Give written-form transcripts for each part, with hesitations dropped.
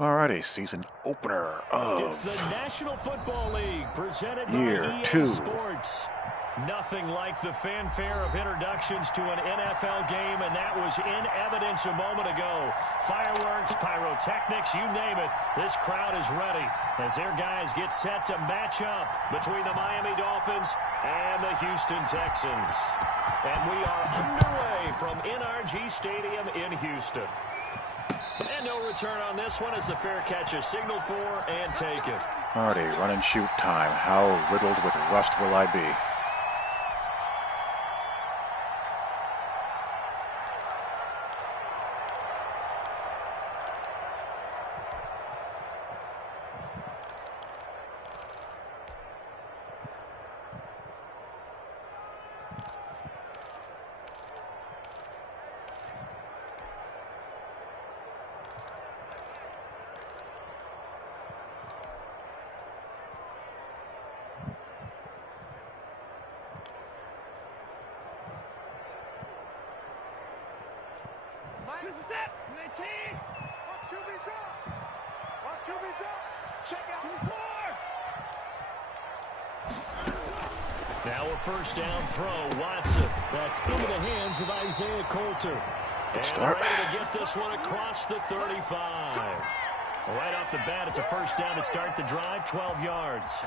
Alrighty, season opener It's the National Football League presented year by EA 2. Sports. Nothing like the fanfare of introductions to an NFL game, and that was in evidence a moment ago. Fireworks, pyrotechnics, you name it. This crowd is ready as their guys get set to match up between the Miami Dolphins and the Houston Texans. And we are underway from NRG Stadium in Houston. And no return on this one as the fair catch is signaled for and taken. Alrighty, run and shoot time. How riddled with rust will I be? This is it. 19. Watch QB drop. Watch QB drop. Check out. 24. Now a first down throw. Watson. That's into the hands of Isaiah Coulter. And ready to get this one across the 35. Right off the bat, it's a first down to start the drive, 12 yards.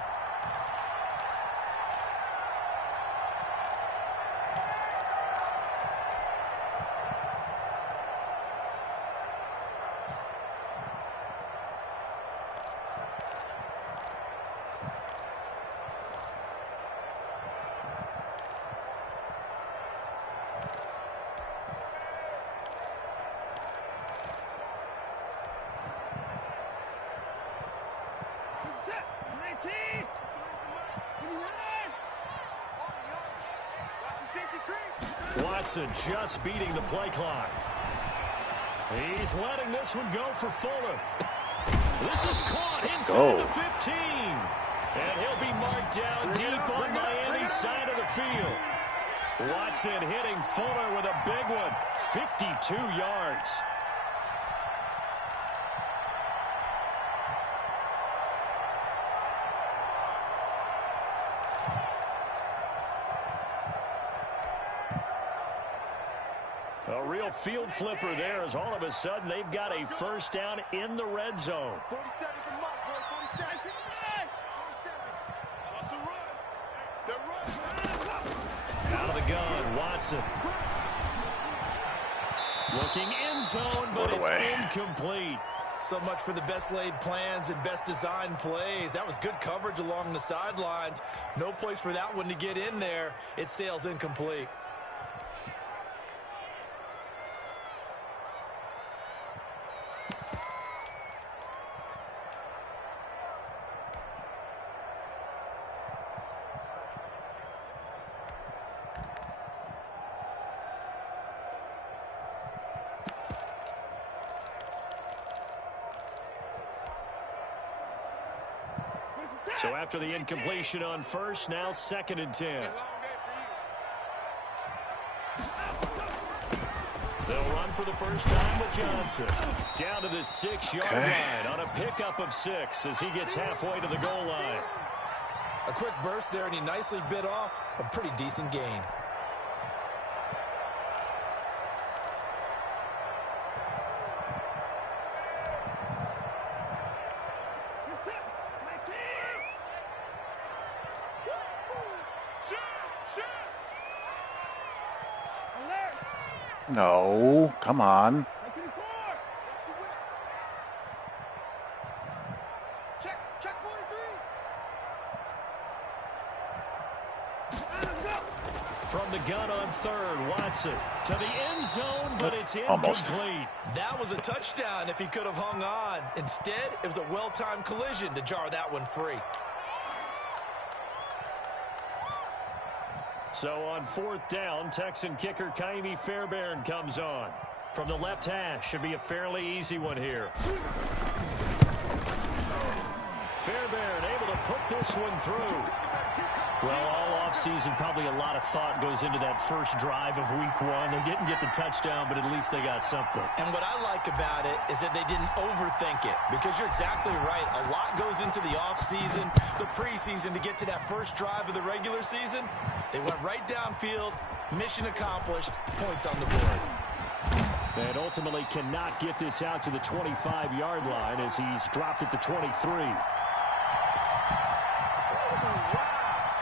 Watson just beating the play clock. He's letting this one go for Fuller. This is caught inside the 15. And he'll be marked down deep on Miami's side of the field. Watson hitting Fuller with a big one. 52 yards. A real field flipper there as all of a sudden they've got a first down in the red zone. 47 from Mark, 47. Out of the gun, Watson. Looking end zone, but it's incomplete. So much for the best laid plans and best designed plays. That was good coverage along the sidelines. No place for that one to get in there. It sails incomplete. So after the incompletion on first, now 2nd and 10. They'll run for the first time with Johnson. Down to the 6-yard line on a pickup of 6 as he gets halfway to the goal line. A quick burst there, and he nicely bit off a pretty decent gain. No, come on. Check 43. From the gun on 3rd, Watson to the end zone, but it's incomplete. Almost. That was a touchdown if he could have hung on. Instead, it was a well-timed collision to jar that one free. So on 4th down, Texan kicker Kaimi Fairbairn comes on. From the left hash, should be a fairly easy one here. Fairbairn able to put this this one through. Well, all offseason, probably a lot of thought goes into that first drive of week one. They didn't get the touchdown, but at least they got something. And what I like about it is that they didn't overthink it, because you're exactly right. A lot goes into the offseason, the preseason, to get to that first drive of the regular season. They went right downfield, mission accomplished, points on the board. And ultimately cannot get this out to the 25-yard line as he's dropped it to 23.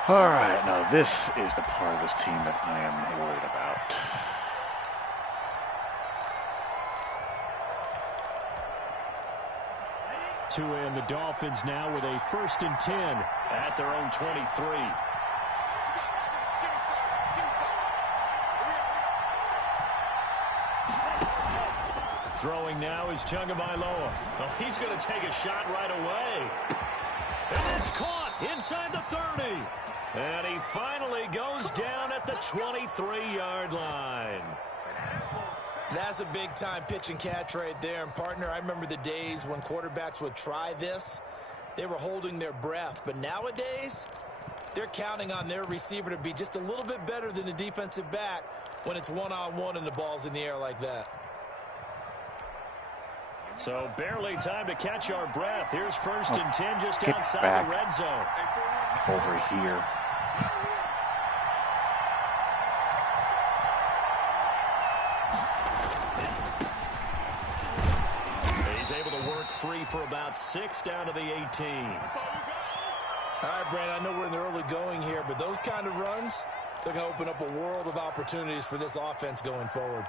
All right, now this is the part of this team that I am worried about. Tua and the Dolphins now with a 1st and 10 at their own 23. Throwing now is Tagovailoa. Well, he's going to take a shot right away. And it's caught inside the 30. And he finally goes down at the 23-yard line. That's a big-time pitch and catch right there. And, partner, I remember the days when quarterbacks would try this. They were holding their breath. But nowadays, they're counting on their receiver to be just a little bit better than the defensive back when it's one-on-one and the ball's in the air like that. So barely time to catch our breath. Here's 1st and 10 just outside the red zone. Over here. He's able to work free for about 6 down to the 18. All right, Brandon, I know we're in the early going here, but those kind of runs, they're going to open up a world of opportunities for this offense going forward.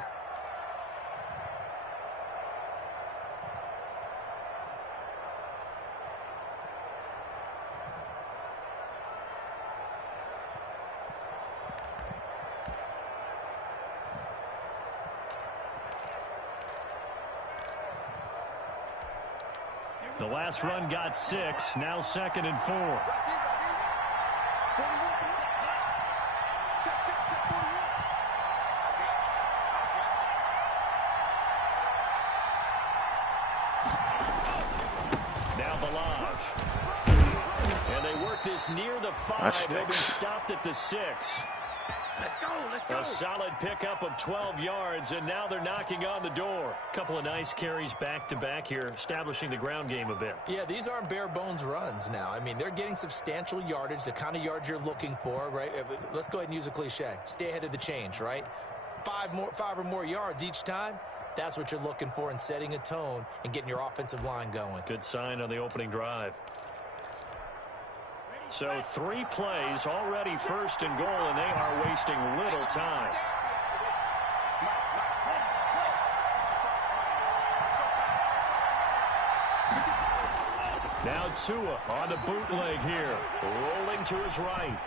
The last run got 6, now 2nd and 4. Now Balaj. And they work this near the 5. They'll be stopped at the 6. Let's go. A solid pickup of 12 yards, and now they're knocking on the door. A couple of nice carries back-to-back here, establishing the ground game a bit. Yeah, these aren't bare-bones runs now. I mean, they're getting substantial yardage, the kind of yards you're looking for, right? Let's go ahead and use a cliche. Stay ahead of the change, right? 5 or more yards each time. That's what you're looking for in setting a tone and getting your offensive line going. Good sign on the opening drive. So 3 plays, already 1st and goal, and they are wasting little time. Now Tua on the bootleg here, rolling to his right.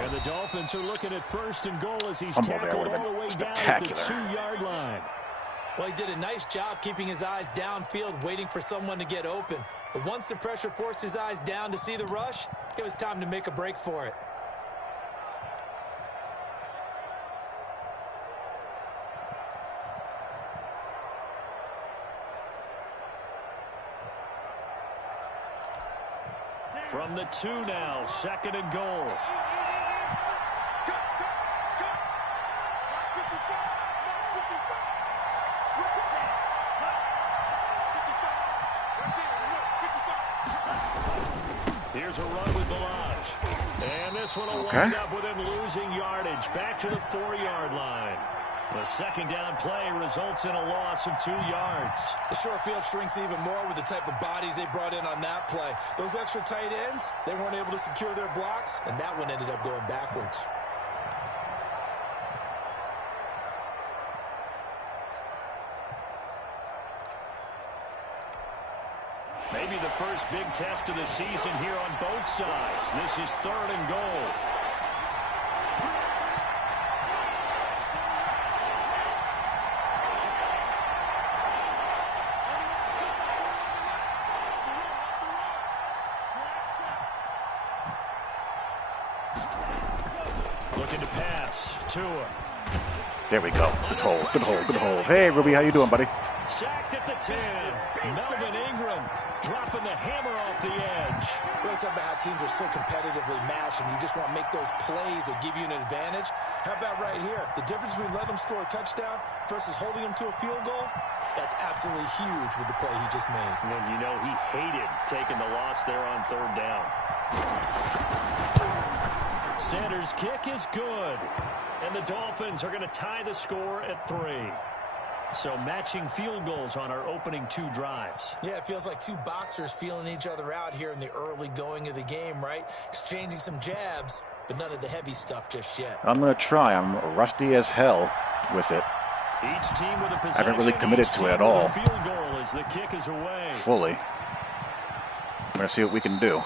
And the Dolphins are looking at 1st and goal as he's tackled all the way down at the 2-yard line. Well, he did a nice job keeping his eyes downfield, waiting for someone to get open. But once the pressure forced his eyes down to see the rush, it was time to make a break for it. From the 2 now, 2nd and goal. Here's a run with Balaj. And this one will wind up with him losing yardage back to the 4-yard line. The 2nd down play results in a loss of 2 yards. The short field shrinks even more with the type of bodies they brought in on that play. Those extra tight ends, they weren't able to secure their blocks, and that one ended up going backwards. Maybe the first big test of the season here on both sides. This is 3rd and goal. Looking to pass. Tua. There we go. Good hold, good hold, good hold. Hey, Ruby, how you doing, buddy? Sacked at the 10. Melvin Ingram dropping the hammer off the edge. We're talking about how teams are so competitively matched, and you just want to make those plays that give you an advantage. How about right here? The difference between letting them score a touchdown versus holding them to a field goal, that's absolutely huge with the play he just made. And you know he hated taking the loss there on 3rd down. Sanders' kick is good. And the Dolphins are going to tie the score at 3. So matching field goals on our opening 2 drives. Yeah, it feels like 2 boxers feeling each other out here in the early going of the game, right? Exchanging some jabs, but none of the heavy stuff just yet. I'm going to try. I'm rusty as hell with it. Each team with a possession. I haven't really committed to it at all. Field goal as the kick is away. Fully. I'm going to see what we can do.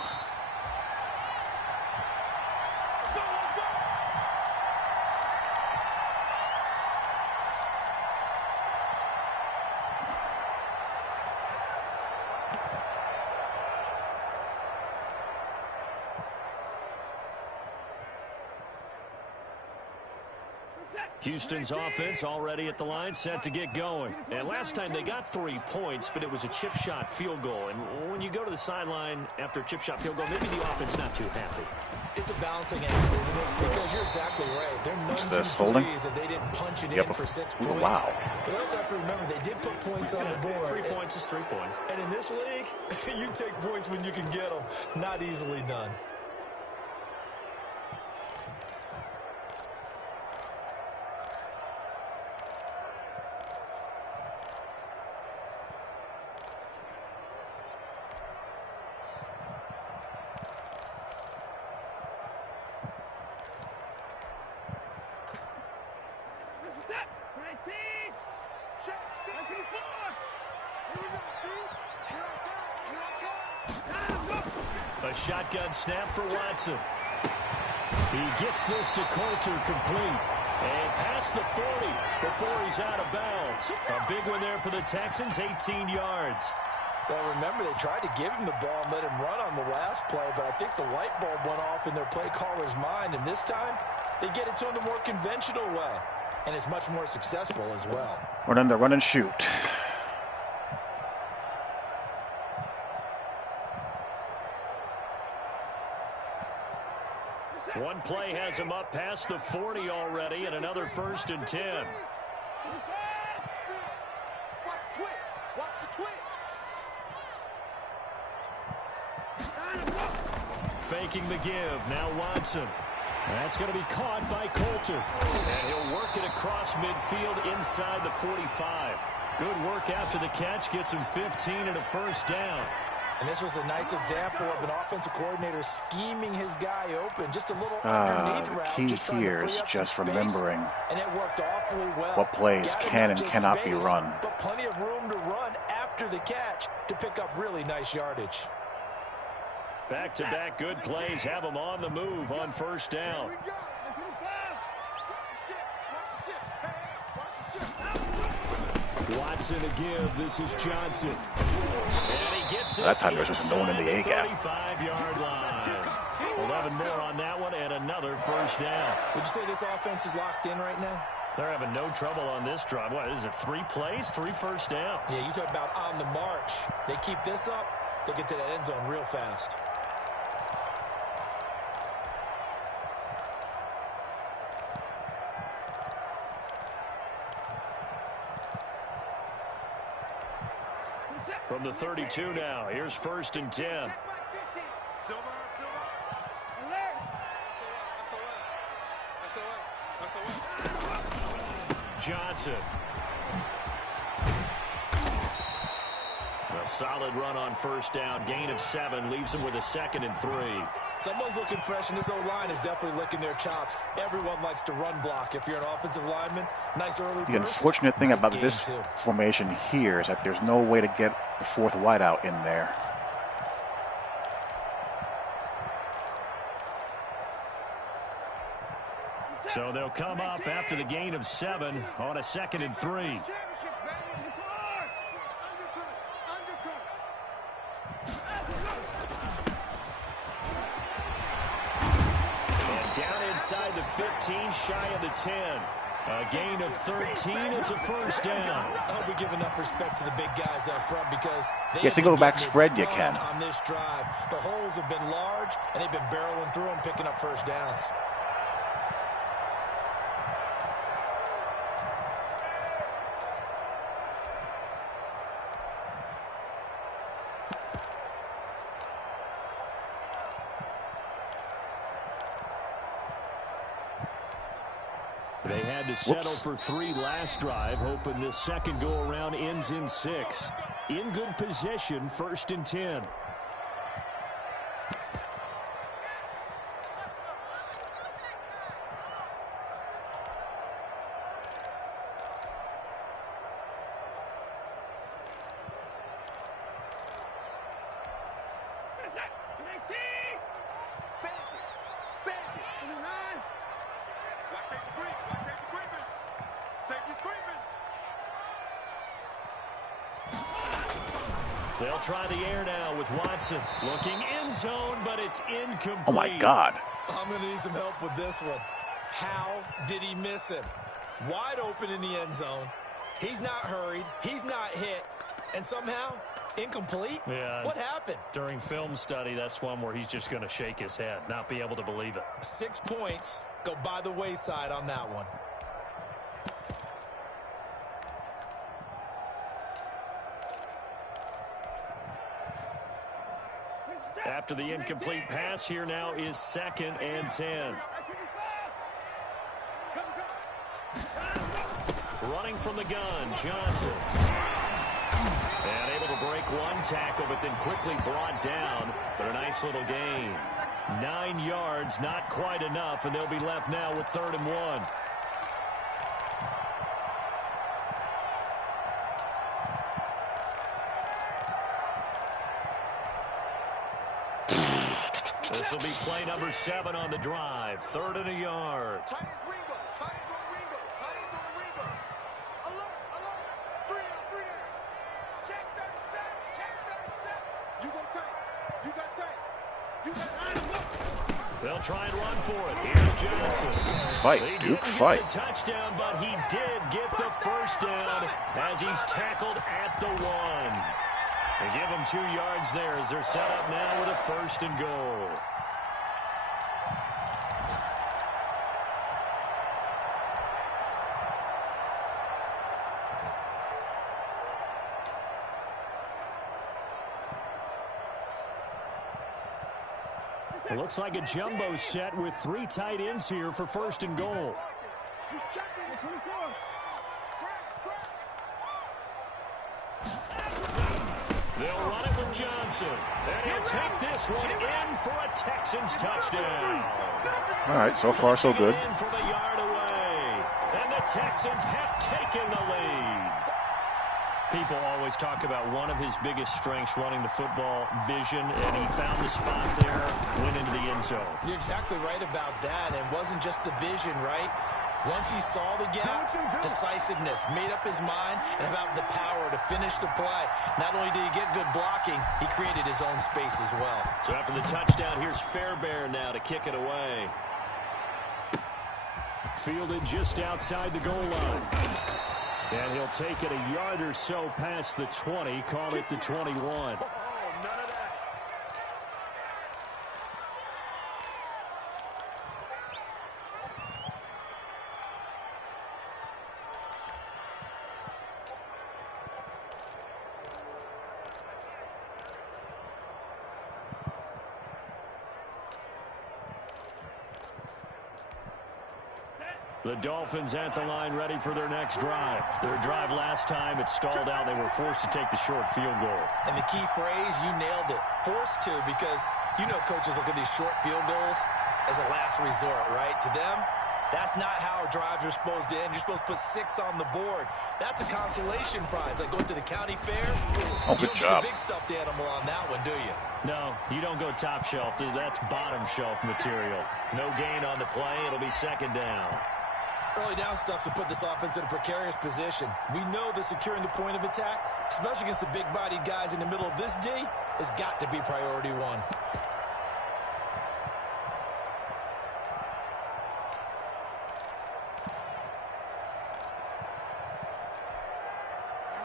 Houston's offense already at the line, set to get going. And last time they got 3 points, but it was a chip shot field goal. And when you go to the sideline after a chip shot field goal, maybe the offense not too happy. It's a balancing act, isn't it? Because you're exactly right. They're none too pleased that they didn't punch it in for 6 points. Ooh, wow. But also have to remember, they did put points on the board. 3 points is 3 points. And in this league, you take points when you can get them. Not easily done. A shotgun snap for Watson. He gets this to Coulter complete. And past the 40 before he's out of bounds. A big one there for the Texans, 18 yards. Well, remember, they tried to give him the ball and let him run on the last play, but I think the light bulb went off in their play caller's mind, and this time they get it to him the more conventional way, and it's much more successful as well. We're in the run and shoot. One play has him up past the 40 already, and another 1st and 10. Faking the give. Now Watson. That's going to be caught by Coulter. And he'll work it across midfield inside the 45. Good work after the catch. Gets him 15 and a 1st down. And this was a nice example of an offensive coordinator scheming his guy open. Just a little underneath route. The key here is just remembering and it worked awfully well. what plays can and cannot be run. But plenty of room to run after the catch to pick up really nice yardage. Back-to-back good plays have him on the move on 1st down. Watson a give. This is Johnson. And he gets it. That time there's just no one in the A gap. 35-yard line. 11 more on that one and another 1st down. Would you say this offense is locked in right now? They're having no trouble on this drive. What is it, 3 plays, 3 1st downs? Yeah, you talk about on the march. They keep this up, they'll get to that end zone real fast. From the 32 now, here's 1st and 10. Johnson. A solid run on 1st down. Gain of 7 leaves him with a 2nd and 3. Someone's looking fresh, and this O-line is definitely licking their chops. Everyone likes to run block. If you're an offensive lineman, nice early burst. The unfortunate thing about this formation here is that there's no way to get the 4th wideout in there. So they'll come up after the gain of 7 on a 2nd and 3. And down inside the 15, shy of the 10. A gain of 13. It's a first down. I hope we give enough respect to the big guys up front because they Yes, to go back spread you can. On this drive, the holes have been large, and they've been barreling through them, picking up first downs. They had to settle for 3 last drive, hoping this second go-around ends in 6. In good position, 1st and 10. They'll try the air now with Watson. Looking end zone, but it's incomplete. Oh, my God. I'm going to need some help with this one. How did he miss him? Wide open in the end zone. He's not hurried. He's not hit. And somehow, incomplete? Yeah. What happened? During film study, that's one where he's just going to shake his head, not be able to believe it. 6 points go by the wayside on that one. After the incomplete pass, here now is 2nd and 10. Running from the gun, Johnson. And able to break one tackle, but then quickly brought down. But a nice little gain. 9 yards, not quite enough, and they'll be left now with 3rd and 1. This will be play number 7 on the drive. 3rd and a yard. Tight is Ringo. Tight is on Ringo. Tight is on Ringo. Alert, alert. 3 down. Check 37. Check 37. You go tight. You got tight. You got tight. They'll try and run for it. Here's Johnson. Fight, Duke, fight. The touchdown, but he did get the first down as he's tackled at the 1. They give him 2 yards there as they're set up now with a 1st and goal. It looks like a jumbo set with 3 tight ends here for 1st and goal. He's checking the 24. They'll run it with Johnson. And he'll take this one in for a Texans touchdown. All right, so far so good. In from a yard away. And the Texans have taken the lead. People always talk about one of his biggest strengths running the football, vision, and he found the spot there, went into the end zone. You're exactly right about that. It wasn't just the vision, right? Once he saw the gap, decisiveness, made up his mind, and about the power to finish the play. Not only did he get good blocking, he created his own space as well. So after the touchdown, here's Fairbairn now to kick it away. Fielded just outside the goal line. And he'll take it a yard or so past the 20, call it the 21. The Dolphins at the line ready for their next drive. Their drive last time, it stalled out. They were forced to take the short field goal. And the key phrase, you nailed it, forced to, because you know coaches look at these short field goals as a last resort, right? To them, that's not how drives are supposed to end. You're supposed to put 6 on the board. That's a consolation prize, like going to the county fair. Oh, good job. You don't get a big stuffed animal on that one, do you? No, you don't go top shelf. That's bottom shelf material. No gain on the play. It'll be 2nd down. Early down stuff to put this offense in a precarious position. We know that securing the point of attack, especially against the big-bodied guys in the middle of this D, has got to be priority 1.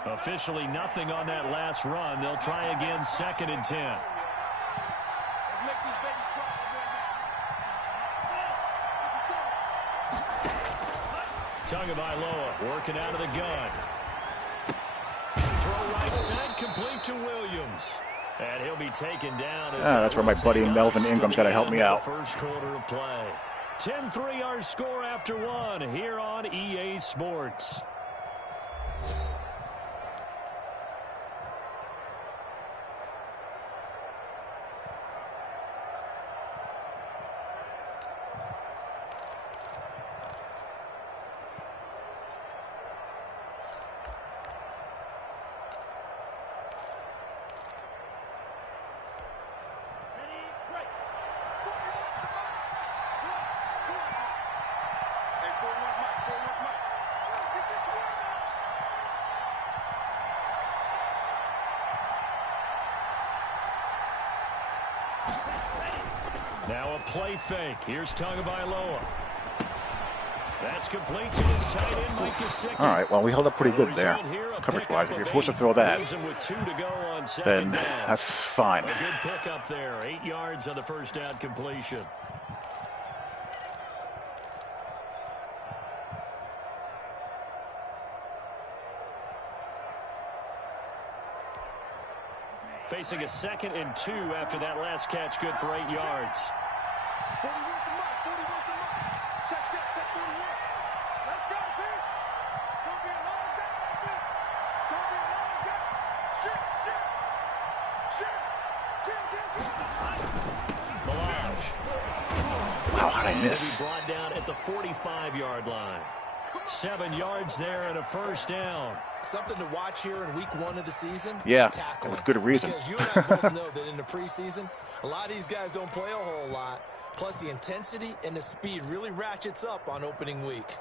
Officially nothing on that last run. They'll try again, 2nd and 10. Let's make these babies cry right now. Tagovailoa working out of the gun. Throw right side, complete to Williams. And he'll be taken down. That's where my buddy Melvin Ingram's got to help me out. First quarter of play. 10-3 our score after 1 here on EA Sports. Now a play fake. Here's Tagovailoa. That's complete to his tight end, Mike Gesicki. All right, well, we held up pretty good there, coverage-wise. If you're forced to throw that, then that's fine. A good pickup there. 8 yards on the first down completion. Facing a 2nd and 2 after that last catch, good for 8 yards. 41 to Mike. 41 to Mike. Check 41. Let's go, B. It's going to be a long day like this. It's going to be a long day. Shit. Balaj. Wow, how did I miss? He'll be brought down at the 45-yard line. 7 yards there and a first down. Something to watch here in week 1 of the season. Yeah, tackling. with good reason. Because you and I both know that in the preseason, a lot of these guys don't play a whole lot. Plus, the intensity and the speed really ratchets up on opening week.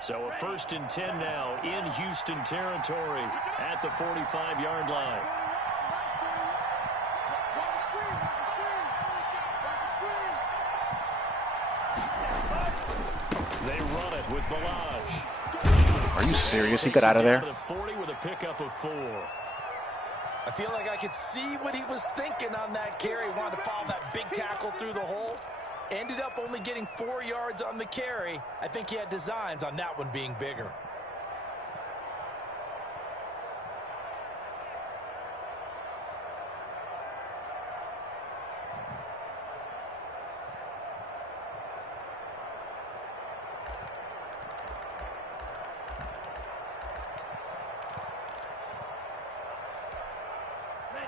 So a 1st and 10 now in Houston territory at the 45-yard line. They run it with Balaj. Are you serious? He got out of there? The 40 with a pickup of 4. I feel like I could see what he was thinking on that carry. Wanted to follow that big tackle through the hole. Ended up only getting 4 yards on the carry. I think he had designs on that one being bigger.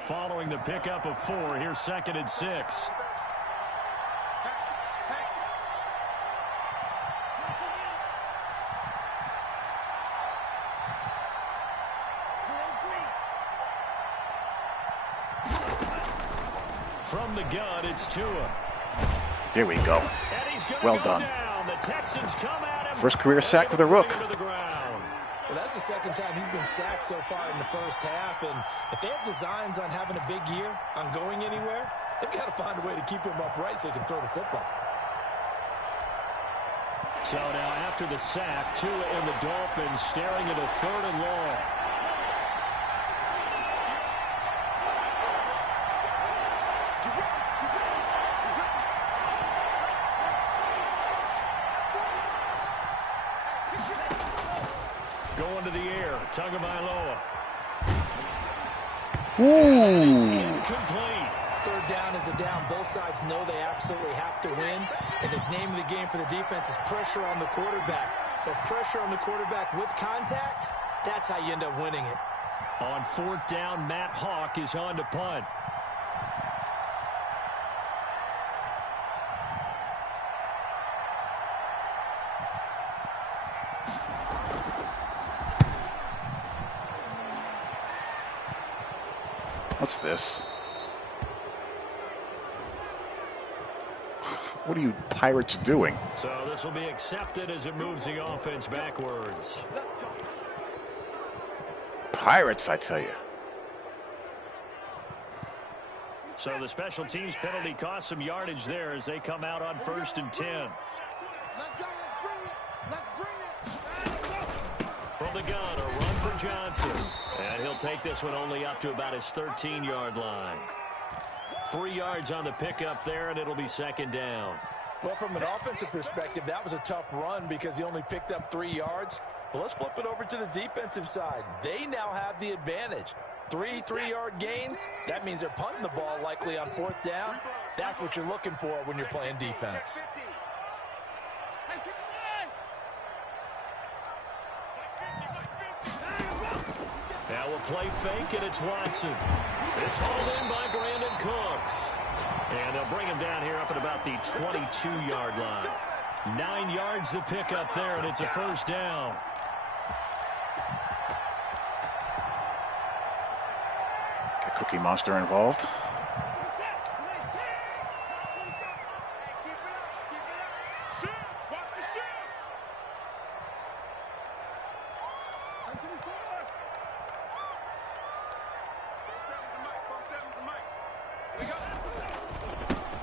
Following the pickup of 4, here's 2nd and 6. From the gun, it's Tua. There we go. Well done. The Texans come at him. First career sack for the Rook. Well, that's the 2nd time he's been sacked so far in the first half. And if they have designs on having a big year, on going anywhere, they've got to find a way to keep him upright so he can throw the football. So now after the sack, Tua and the Dolphins staring at a 3rd and long. Going to the air, Tagovailoa. Incomplete. 3rd down is the down. Both sides know they absolutely have to win. And the name of the game for the defense is pressure on the quarterback. But pressure on the quarterback with contact, that's how you end up winning it. On 4th down, Matt Hawk is on to punt. What's this? What are you Pirates doing? So this will be accepted as it moves the offense backwards. Pirates, I tell you. So the special teams penalty cost some yardage there as they come out on 1st and 10. Let's go. Let's bring it. From the gun, a run for Johnson. And he'll take this one only up to about his 13-yard line. 3 yards on the pickup there, and it'll be 2nd down. Well, from an offensive perspective, that was a tough run because he only picked up 3 yards. But let's flip it over to the defensive side. They now have the advantage. 3 3-yard gains, that means they're punting the ball likely on 4th down. That's what you're looking for when you're playing defense. Now we'll play fake, and it's Watson. It's hauled in by Brandon Cooks. And they'll bring him down here up at about the 22-yard line. 9 yards to pick up there, and it's a 1st down. Get Cookie Monster involved.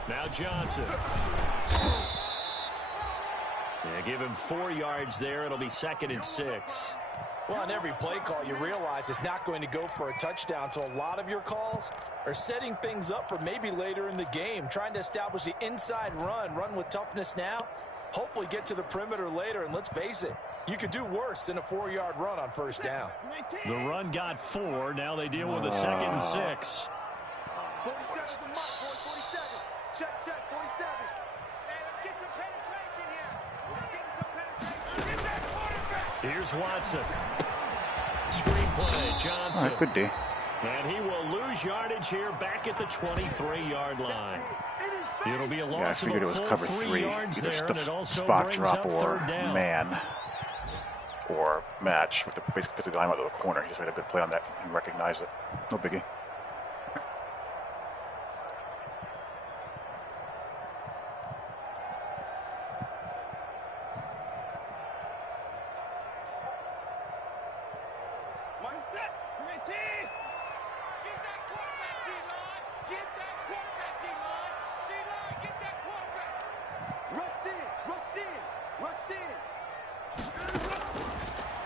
Now Johnson. Yeah, give him 4 yards there. It'll be 2nd and 6. Well, on every play call, you realize it's not going to go for a touchdown. So a lot of your calls are setting things up for maybe later in the game, trying to establish the inside run with toughness now, hopefully get to the perimeter later. And let's face it, you could do worse than a 4-yard run on 1st down. The run got 4. Now they deal with a 2nd and 6. 47's the mark, boys. 47. Check, 47. Hey, let's get some penetration here. Let's get some penetration. Get that quarterback. Here's Watson. Screen play, Johnson. All right, good D. And he will lose yardage here back at the 23-yard line. It'll be a loss Yeah, I figured it of was a full cover 3 3, yards either there, and it also spot brings drop up or 3rd down. man or match with the basically the line out of the corner. He just made a good play on that and recognized it. No biggie.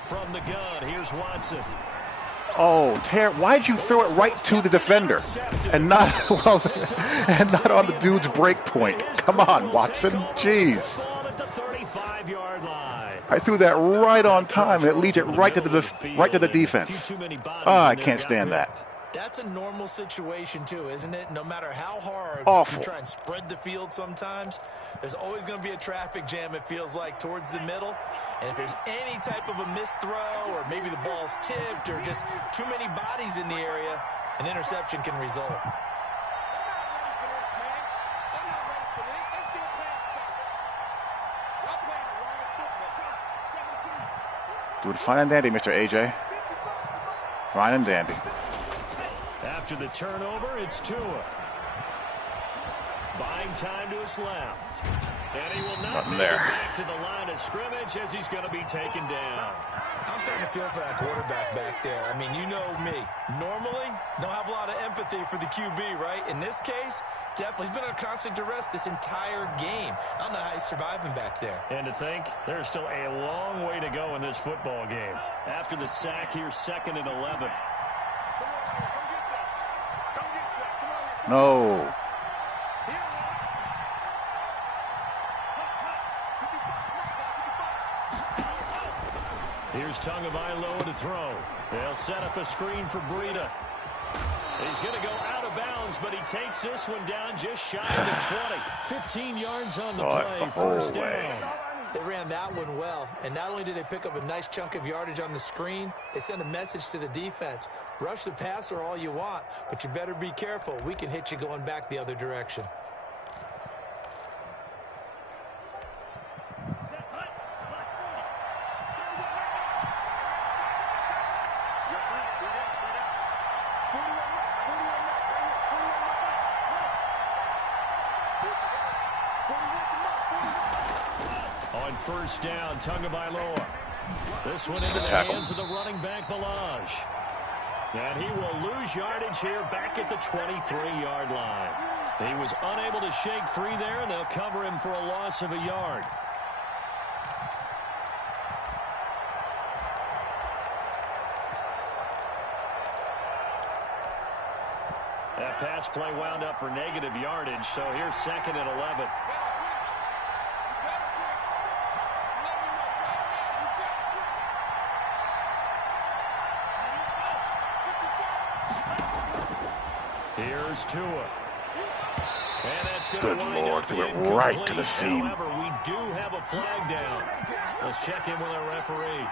From the gun, here's Watson. Oh, why'd you throw it right to the defender and not well, and not on the dude's break point? Come on, Watson. Jeez. I threw that right on time, and it leads it right to the defense. I can't stand that. That's a normal situation too, isn't it? No matter how hard you try and spread the field sometimes, there's always going to be a traffic jam, it feels like, towards the middle. And if there's any type of a missed throw or maybe the ball's tipped or just too many bodies in the area, an interception can result. Doing fine and dandy, Mr. AJ. Fine and dandy. After the turnover, it's Tua. Buying time to his left. And he will not make it back to the line of scrimmage as he's going to be taken down. I'm starting to feel for that quarterback back there. I mean, you know me. Normally, don't have a lot of empathy for the QB, right? In this case, definitely. He's been under constant duress this entire game. I don't know how he's surviving back there. And to think, there's still a long way to go in this football game. After the sack, here's 2nd and 11. No. Here's Tagovailoa to throw. They'll set up a screen for Breida. He's going to go out of bounds, but he takes this one down just shy of the 20. 15 yards on the play, 1st down. They ran that one well, and not only did they pick up a nice chunk of yardage on the screen, they sent a message to the defense. Rush the passer all you want, but you better be careful. We can hit you going back the other direction. On 1st down, Tagovailoa. This one into the hands of the running back, Balaj. And he will lose yardage here back at the 23-yard line. He was unable to shake free there, and they'll cover him for a loss of a yard. That pass play wound up for negative yardage, so here's 2nd and 11. Here's Tua. And that's going to wind Lord, up threw it incomplete. right to the seam. However, we do have a flag down. Let's check in with our referee.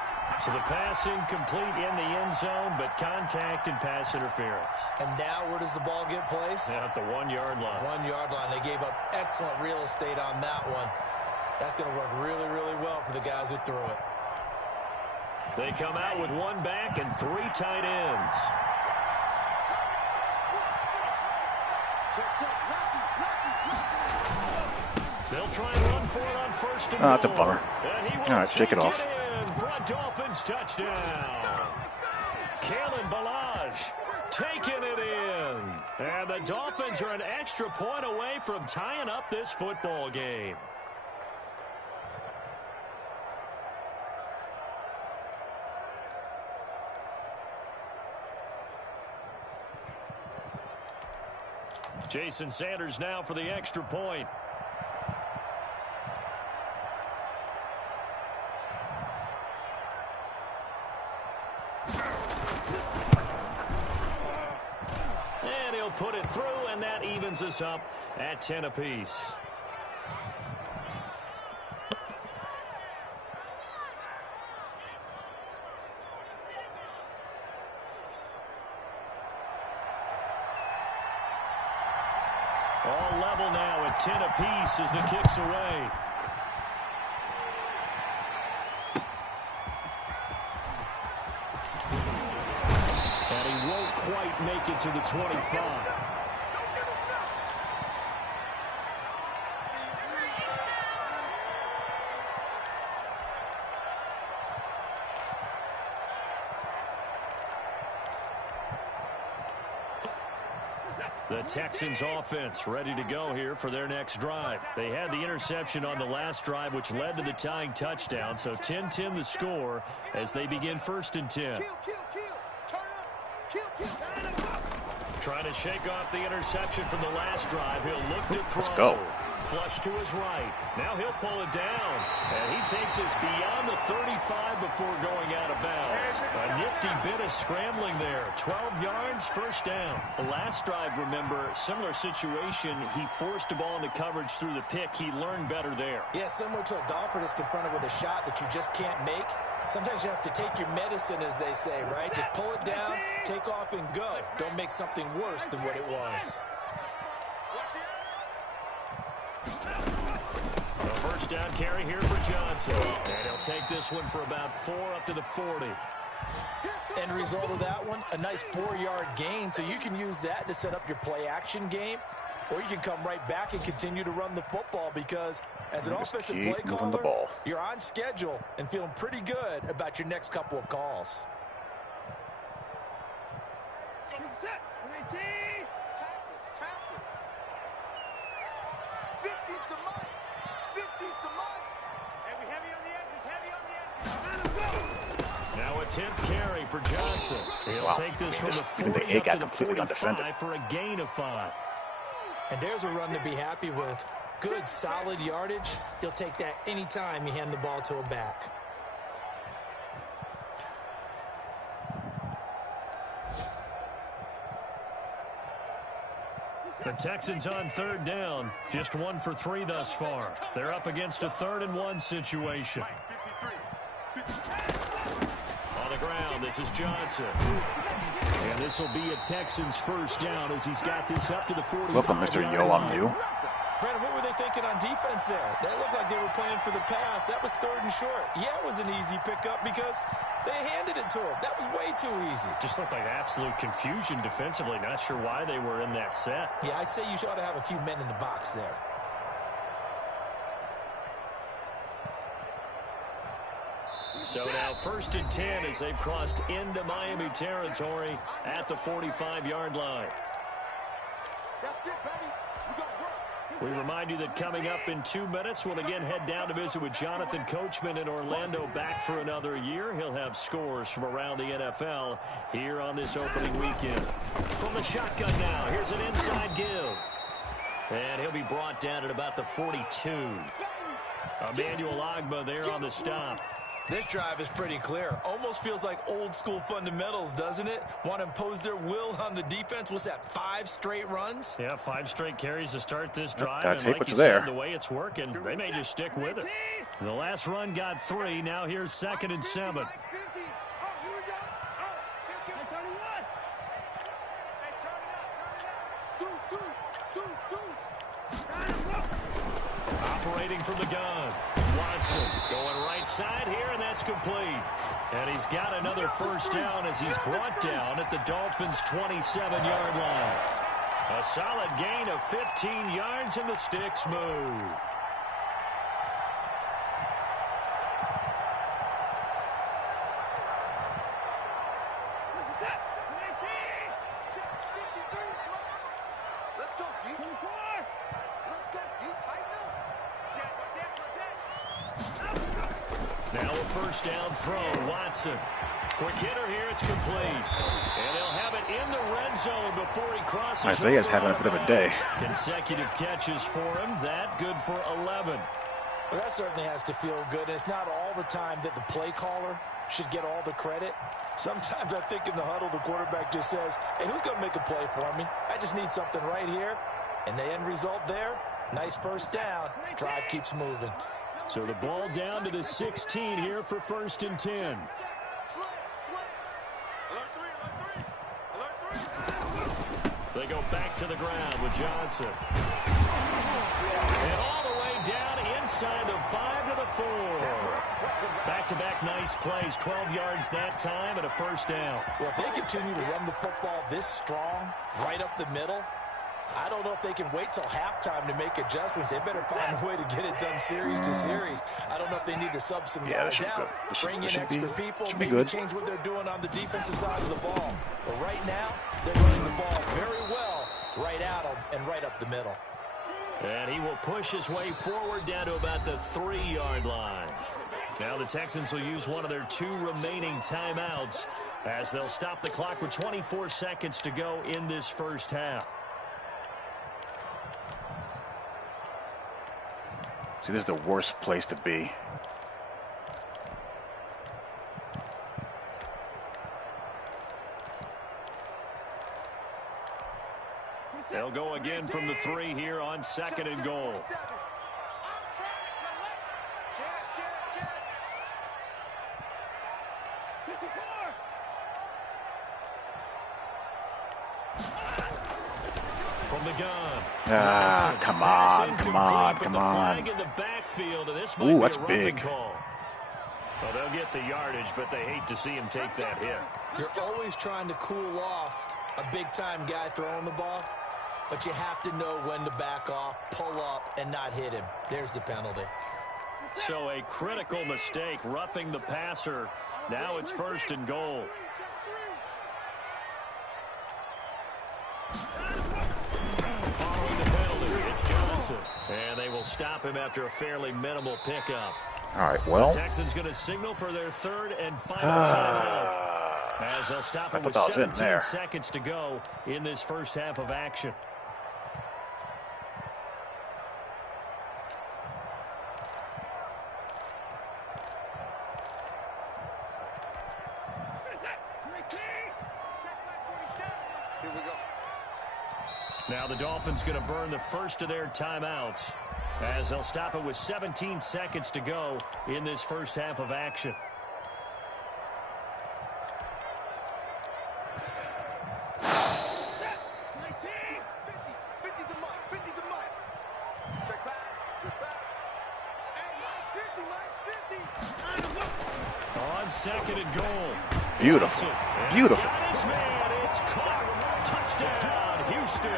So the pass incomplete in the end zone, but contact and pass interference. And now where does the ball get placed? At the 1-yard line. 1-yard line. They gave up excellent real estate on that one. That's going to work really, really well for the guys who threw it. They come out with 1 back and 3 tight ends. They'll try and run for it on 1st and goal. That's a bummer. All right, shake it off. For a Dolphins touchdown. Kalen Ballage taking it in. And the Dolphins are an extra point away from tying up this football game. Jason Sanders now for the extra point. And he'll put it through, and that evens us up at 10 apiece. All level now at 10 apiece as the kick's away. And he won't quite make it to the 25. The Texans offense ready to go here for their next drive. They had the interception on the last drive, which led to the tying touchdown. So 10-10 the score as they begin 1st and 10. Trying to shake off the interception from the last drive. He'll look to throw. Let's go. Flush to his right. Now he'll pull it down. And he takes us beyond the 35 before going out of bounds. A nifty bit of scrambling there. 12 yards, 1st down. The last drive, remember, similar situation. He forced the ball into coverage through the pick. He learned better there. Yeah, similar to a golfer that's confronted with a shot that you just can't make. Sometimes you have to take your medicine, as they say, right? Just pull it down, take off, and go. Don't make something worse than what it was. A 1st down carry here for Johnson. And he'll take this one for about 4 up to the 40. End result of that one, a nice 4-yard gain. So you can use that to set up your play-action game, or you can come right back and continue to run the football because as an offensive play caller, you're on schedule and feeling pretty good about your next couple of calls. Now a 10th carry for Johnson. He'll take this from the 40 they got up to the completely 45 undefended. for a gain of 5. And there's a run to be happy with. Good, solid yardage. You'll take that anytime you hand the ball to a back. The Texans on 3rd down. Just 1 for 3 thus far. They're up against a 3rd and 1 situation. On the ground, this is Johnson. And this will be a Texans 1st down as he's got this up to the 45. Welcome, Mr. Yo, I'm new. Brandon, what were they thinking on defense there? That looked like they were playing for the pass. That was 3rd and short. Yeah, it was an easy pickup because they handed it to him. That was way too easy. Just looked like absolute confusion defensively. Not sure why they were in that set. Yeah, I'd say you ought to have a few men in the box there. So now 1st and 10 as they've crossed into Miami territory at the 45-yard line. We remind you that coming up in 2 minutes, we'll again head down to visit with Jonathan Coachman in Orlando, back for another year. He'll have scores from around the NFL here on this opening weekend. From the shotgun now, here's an inside give. And he'll be brought down at about the 42. Emmanuel Ogbah there on the stop. This drive is pretty clear. Almost feels like old school fundamentals, doesn't it? Want to impose their will on the defense. What's that, 5 straight runs? Yeah, 5 straight carries to start this drive. That's and like what's you there. said, the way it's working, they may just stick with it. The last run got 3. Now here's 2nd and 7. Operating from the gun. Watson going right side here, and that's complete. And he's got another first down as he's brought down at the Dolphins' 27-yard line. A solid gain of 15 yards, and the sticks move. Now a first down throw. Watson. Quick hitter here. It's complete. And he'll have it in the red zone before he crosses. Isaiah's having a bit of a day. Consecutive catches for him. That good for 11. Well, that certainly has to feel good. And it's not all the time that the play caller should get all the credit. Sometimes I think in the huddle, the quarterback just says, hey, who's going to make a play for me? I just need something right here. And the end result there, nice first down. Drive keeps moving. So the ball down to the 16 here for 1st and 10. They go back to the ground with Johnson. And all the way down inside the 5 to the 4. Back-to-back nice plays, 12 yards that time and a first down. Well, if they continue to run the football this strong, right up the middle, I don't know if they can wait till halftime to make adjustments. They better find a way to get it done series to series. I don't know if they need to sub some guys out, bring in extra people, maybe change what they're doing on the defensive side of the ball. But right now, they're running the ball very well right at them and right up the middle. And he will push his way forward down to about the 3-yard line. Now the Texans will use one of their 2 remaining timeouts as they'll stop the clock with 24 seconds to go in this first half. See, this is the worst place to be. They'll go again from the 3 here on 2nd and goal. From the gun. Ah, come on, come on, come on. In the backfield, and this might Ooh, be that's a roughing big. call. Well, they'll get the yardage, but they hate to see him take that hit. You're always trying to cool off a big-time guy throwing the ball, but you have to know when to back off, pull up, and not hit him. There's the penalty. So a critical mistake, roughing the passer. Now it's 1st and goal. Following the penalty, it's Johnson. And they will stop him after a fairly minimal pickup. All right, well. The Texans going to signal for their 3rd and final timeout. As they'll stop him with 17 seconds to go in this first half of action. Now the Dolphins going to burn the first of their timeouts as they'll stop it with 17 seconds to go in this first half of action. On 2nd and goal. Beautiful. Beautiful. This man, it's caught. Touchdown, Houston.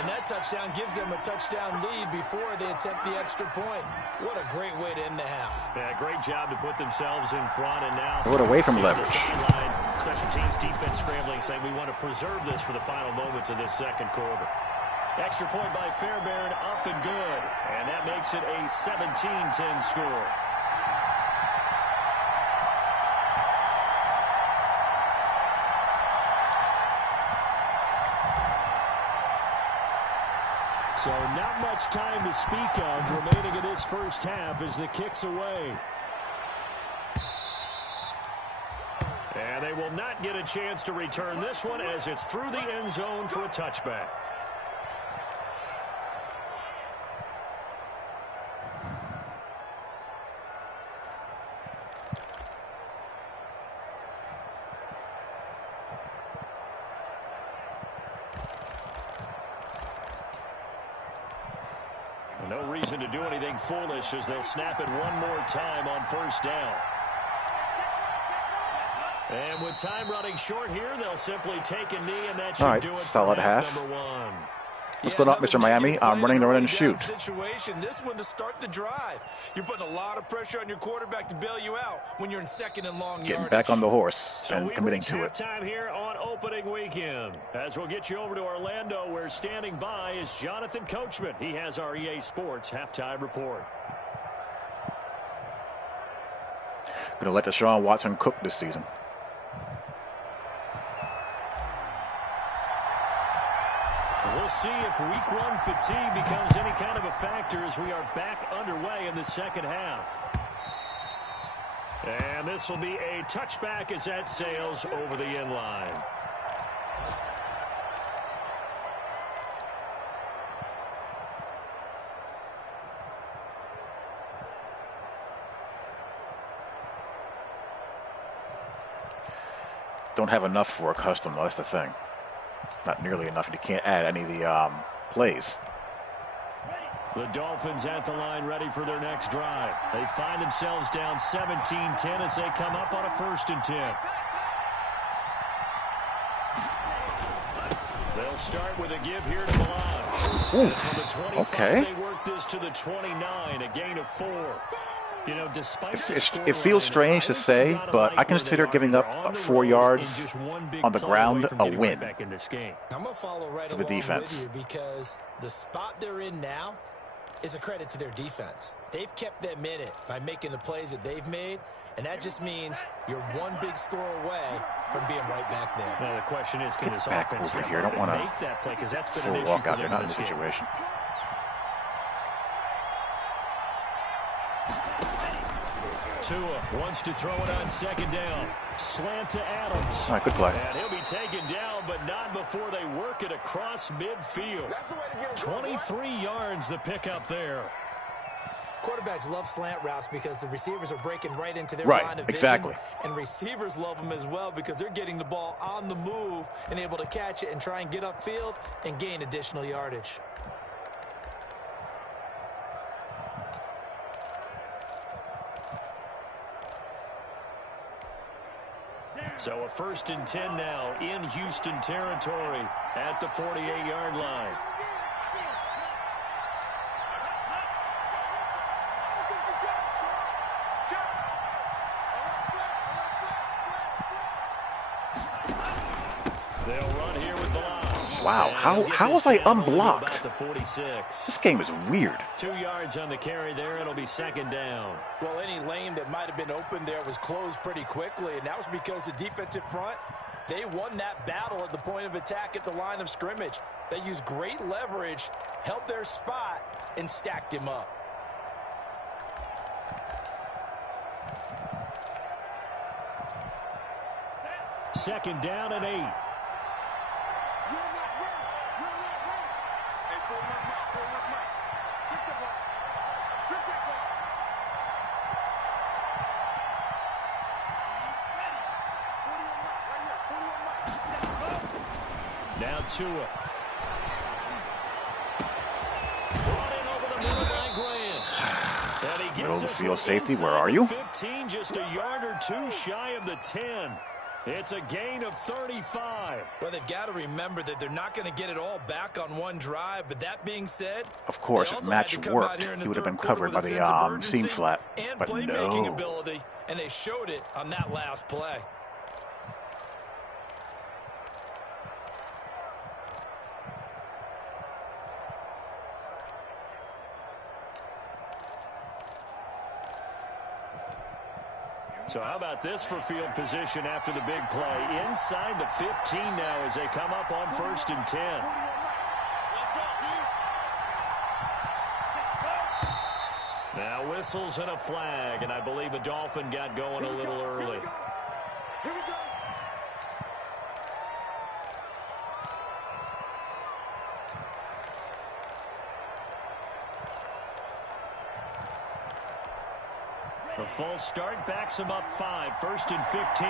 And that touchdown gives them a touchdown lead before they attempt the extra point. What a great way to end the half. Yeah, great job to put themselves in front, and now throw it away from leverage. Special teams defense scrambling, saying we want to preserve this for the final moments of this second quarter. Extra point by Fairbairn, up and good. And that makes it a 17-10 score. So not much time to speak of remaining in this first half as the kick's away. And they will not get a chance to return this one as it's through the end zone for a touchback. No reason to do anything foolish as they'll snap it one more time on first down. And with time running short here, they'll simply take a knee, and that should do it. Solid half. Number one. What's going on, Mr. Miami? I'm running the run and shoot. Situation. This one to start the drive. You're putting a lot of pressure on your quarterback to bail you out when you're in second and long Getting yardage. back on the horse and so committing to it. Time here on opening weekend. As we'll get you over to Orlando, where standing by is Jonathan Coachman. He has our EA Sports halftime report. Going to let Deshaun Watson cook this season. We'll see if week one fatigue becomes any kind of a factor as we are back underway in the second half. And this will be a touchback as that sails over the end line. Don't have enough for a custom, though. That's the thing. Not nearly enough, and you can't add any of the plays. The Dolphins at the line ready for their next drive. They find themselves down 17-10 as they come up on a 1st and 10. They'll start with a give here to Milan. From the 25, okay. They work this to the 29, a gain of 4. You know, despite it feels strange to say, but I consider giving up 4 yards on the ground a win I'm going to follow right for the defense. with you because the spot they're in now is a credit to their defense. They've kept them in it by making the plays that they've made, and that just means you're one big score away from being right back there. Now the question is, can this back offense over here. I don't want make that play, because that's been to an issue walk for out there, them not in in this the game. situation. Tua wants to throw it on 2nd down. Slant to Adams. All right, good play. And he'll be taken down, but not before they work it across midfield. 23 yards the pickup there. Quarterbacks love slant routes because the receivers are breaking right into their line of vision. Exactly. And receivers love them as well because they're getting the ball on the move and able to catch it and try and get upfield and gain additional yardage. So a 1st and 10 now in Houston territory at the 48-yard line. They'll run here with the line. Wow, how was I unblocked? The 46. This game is weird. 2 yards on the carry there. It'll be 2nd down. Well, any lane that might have been open there was closed pretty quickly, and that was because the defensive front, they won that battle at the point of attack at the line of scrimmage. They used great leverage, held their spot, and stacked him up. Second down and 8. Now Tua. Brought in over the middle by Graham. And he Middle gets of the us field safety, where are you? 15, just a yard or two shy of the 10. It's a gain of 35. Well, they've got to remember that they're not going to get it all back on one drive. But that being said, of course, if match worked, he would have been covered by the seam flap. And but playmaking no. ability, and they showed it on that last play. So how about this for field position after the big play? Inside the 15 now as they come up on 1st and 10. Now whistles and a flag, and I believe the Dolphin got going a little early. Here we go. The false start backs him up 5, 1st and 15.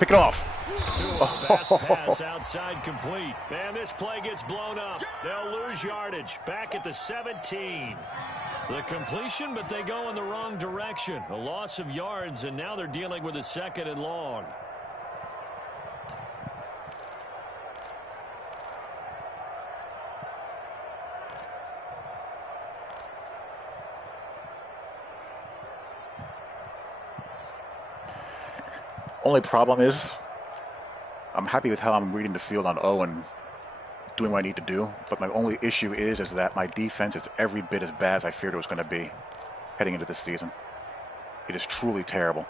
Pick it off. Fast pass outside complete. And this play gets blown up. They'll lose yardage. Back at the 17. The completion, but they go in the wrong direction. A loss of yards, and now they're dealing with a 2nd and long. Only problem is I'm happy with how I'm reading the field on O and doing what I need to do, but my only issue is that my defense is every bit as bad as I feared it was going to be heading into this season. It is truly terrible.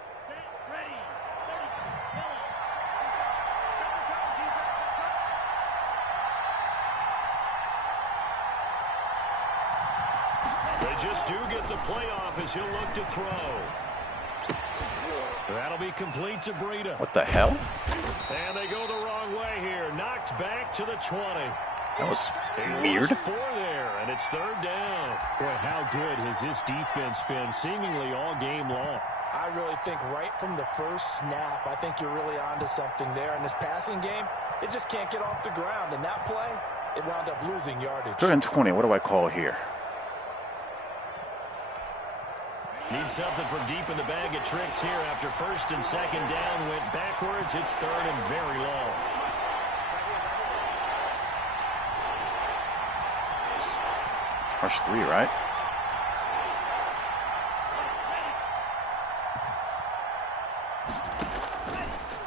They just do get the playoff as he'll look to throw. That'll be complete to Breida. What the hell? And they go the wrong way here. Knocked back to the 20. That was weird. 4 there, and it's 3rd down. Boy, how good has this defense been seemingly all game long? I really think right from the first snap, I think you're really onto something there. In this passing game, it just can't get off the ground. And that play, it wound up losing yardage. 3rd and 20. What do I call here? Need something from deep in the bag of tricks here after 1st and 2nd down went backwards. It's 3rd and very long. Rush 3, right?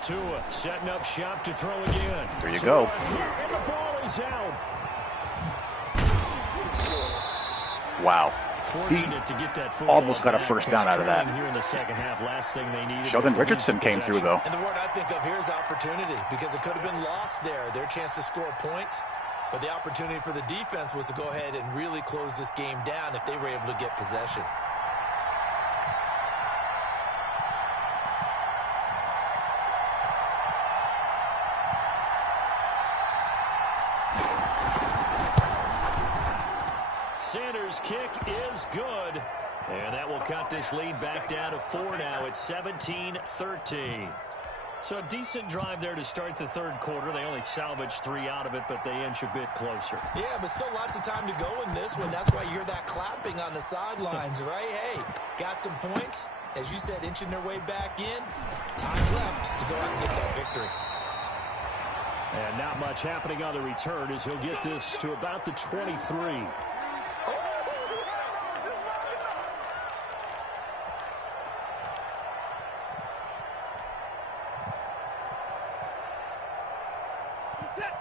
Tua setting up shop to throw again. There you go. And the ball is out. Wow. Fortunate to get that almost got a first down out of that. Here in the second half, last thing they needed. Sheldon Richardson came through, though. And the word I think of here is opportunity, because it could have been lost there. Their chance to score points, but the opportunity for the defense was to go ahead and really close this game down if they were able to get possession. Sanders' kick is good. And that will cut this lead back down to 4 now. It's 17-13. So a decent drive there to start the 3rd quarter. They only salvaged 3 out of it, but they inch a bit closer. Yeah, but still lots of time to go in this one. That's why you hear that clapping on the sidelines, right? Hey, got some points. As you said, inching their way back in. Time left to go out and get that victory. And not much happening on the return as he'll get this to about the 23.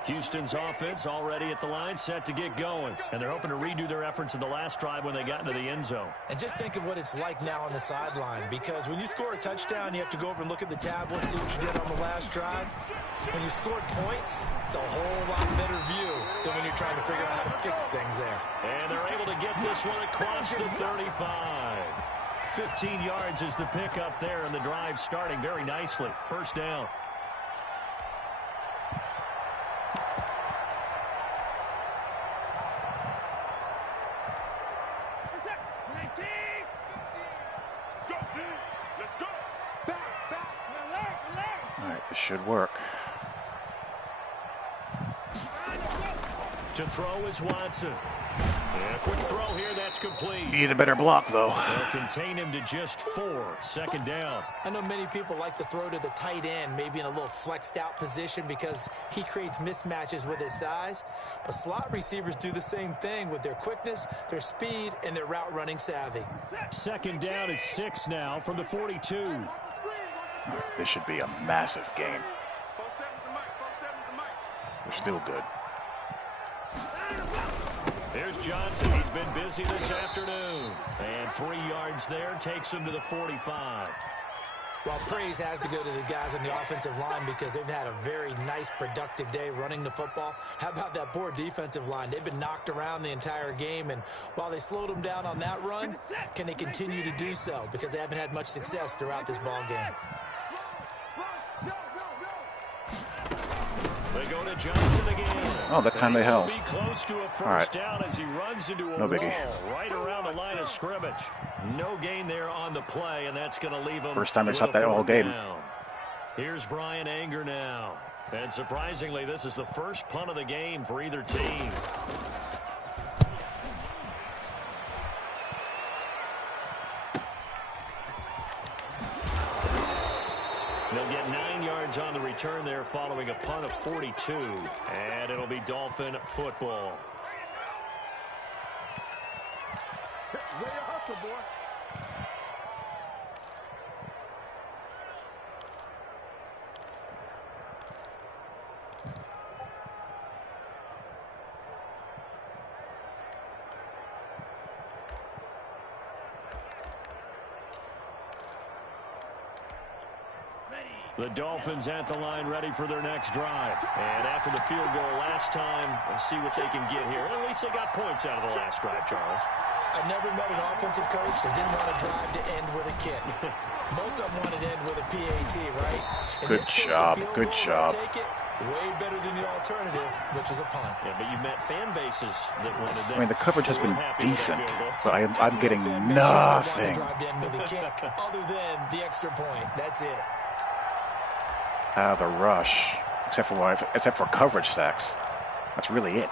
Houston's offense already at the line, set to get going. And they're hoping to redo their efforts in the last drive when they got into the end zone. And just think of what it's like now on the sideline, because when you score a touchdown, you have to go over and look at the tablet, see what you did on the last drive. When you scored points, it's a whole lot better view than when you're trying to figure out how to fix things there. And they're able to get this one across the 35. 15 yards is the pickup there, and the drive starting very nicely. 1st down. This should work. To throw is Watson. Yeah, quick throw here, that's complete. Need a better block, though. They'll contain him to just 4. Second down. I know many people like to throw to the tight end, maybe in a little flexed out position because he creates mismatches with his size. But slot receivers do the same thing with their quickness, their speed, and their route running savvy. Second down at 6 now from the 42. This should be a massive game. We're still good. Here's Johnson. He's been busy this afternoon. And 3 yards there takes him to the 45. Well, praise has to go to the guys on the offensive line because they've had a very nice, productive day running the football. How about that poor defensive line? They've been knocked around the entire game, and while they slowed them down on that run, can they continue to do so? Because they haven't had much success throughout this ball game. They go to Johnson again. Oh, that time they held. Be close to a first All right. down as he runs into a No biggie. wall right around the line of scrimmage. No gain there on the play, and that's going to leave him. First time they with stopped a that all fourth game. down. Here's Brian Anger now. And surprisingly, this is the first punt of the game for either team. They'll get 9 yards on the return there following a punt of 42. And it'll be Dolphin football. Way to hustle, boy. The Dolphins at the line ready for their next drive. And after the field goal last time, we'll see what they can get here. At least they got points out of the last drive, Charles. I've never met an offensive coach that didn't want to drive to end with a kick. Most of them wanted to end with a PAT, right? In Good this case, a job. field Good goal, job. they'll take it. Way better than the alternative, which is a punt. Yeah, but you met fan bases that wanted that. I mean, the coverage has been Happy with that decent, field goal. but I'm getting Fan base wants to nothing drive to end with a kick, other than the extra point. That's it. out of the rush, except for coverage sacks. That's really it.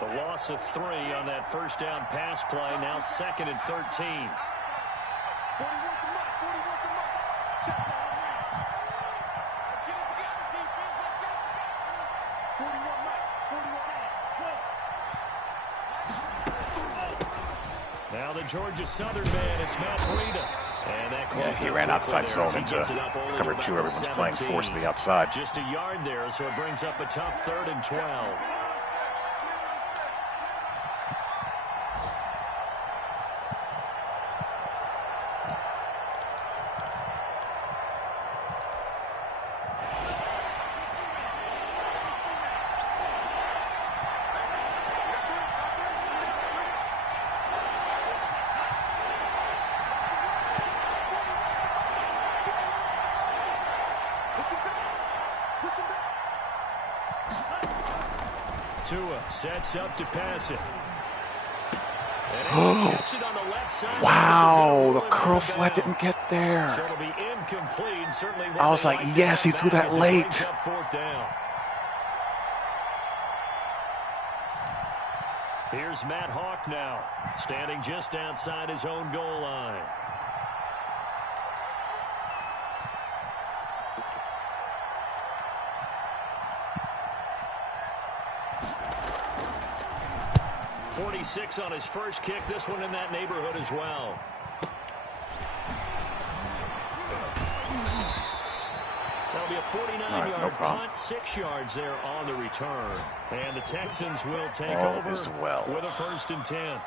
The loss of 3 on that first down pass play. Now 2nd and 13. 41 Now the Georgia Southern man, it's Matt Breida. And that Yeah, he ran outside zone into cover 2. Everyone's playing force to the outside. Just a yard there, so it brings up a tough 3rd and 12. Tua sets up to pass it. Wow, the curl flat didn't get there. So it'll be incomplete. Certainly I was like, yes, he threw that late. Fourth down. Here's Matt Hawk now, standing just outside his own goal line. .46 on his first kick. This one in that neighborhood as well. That'll be a 49-yard punt, 6 yards there on the return. And the Texans will take over as well with a 1st and 10.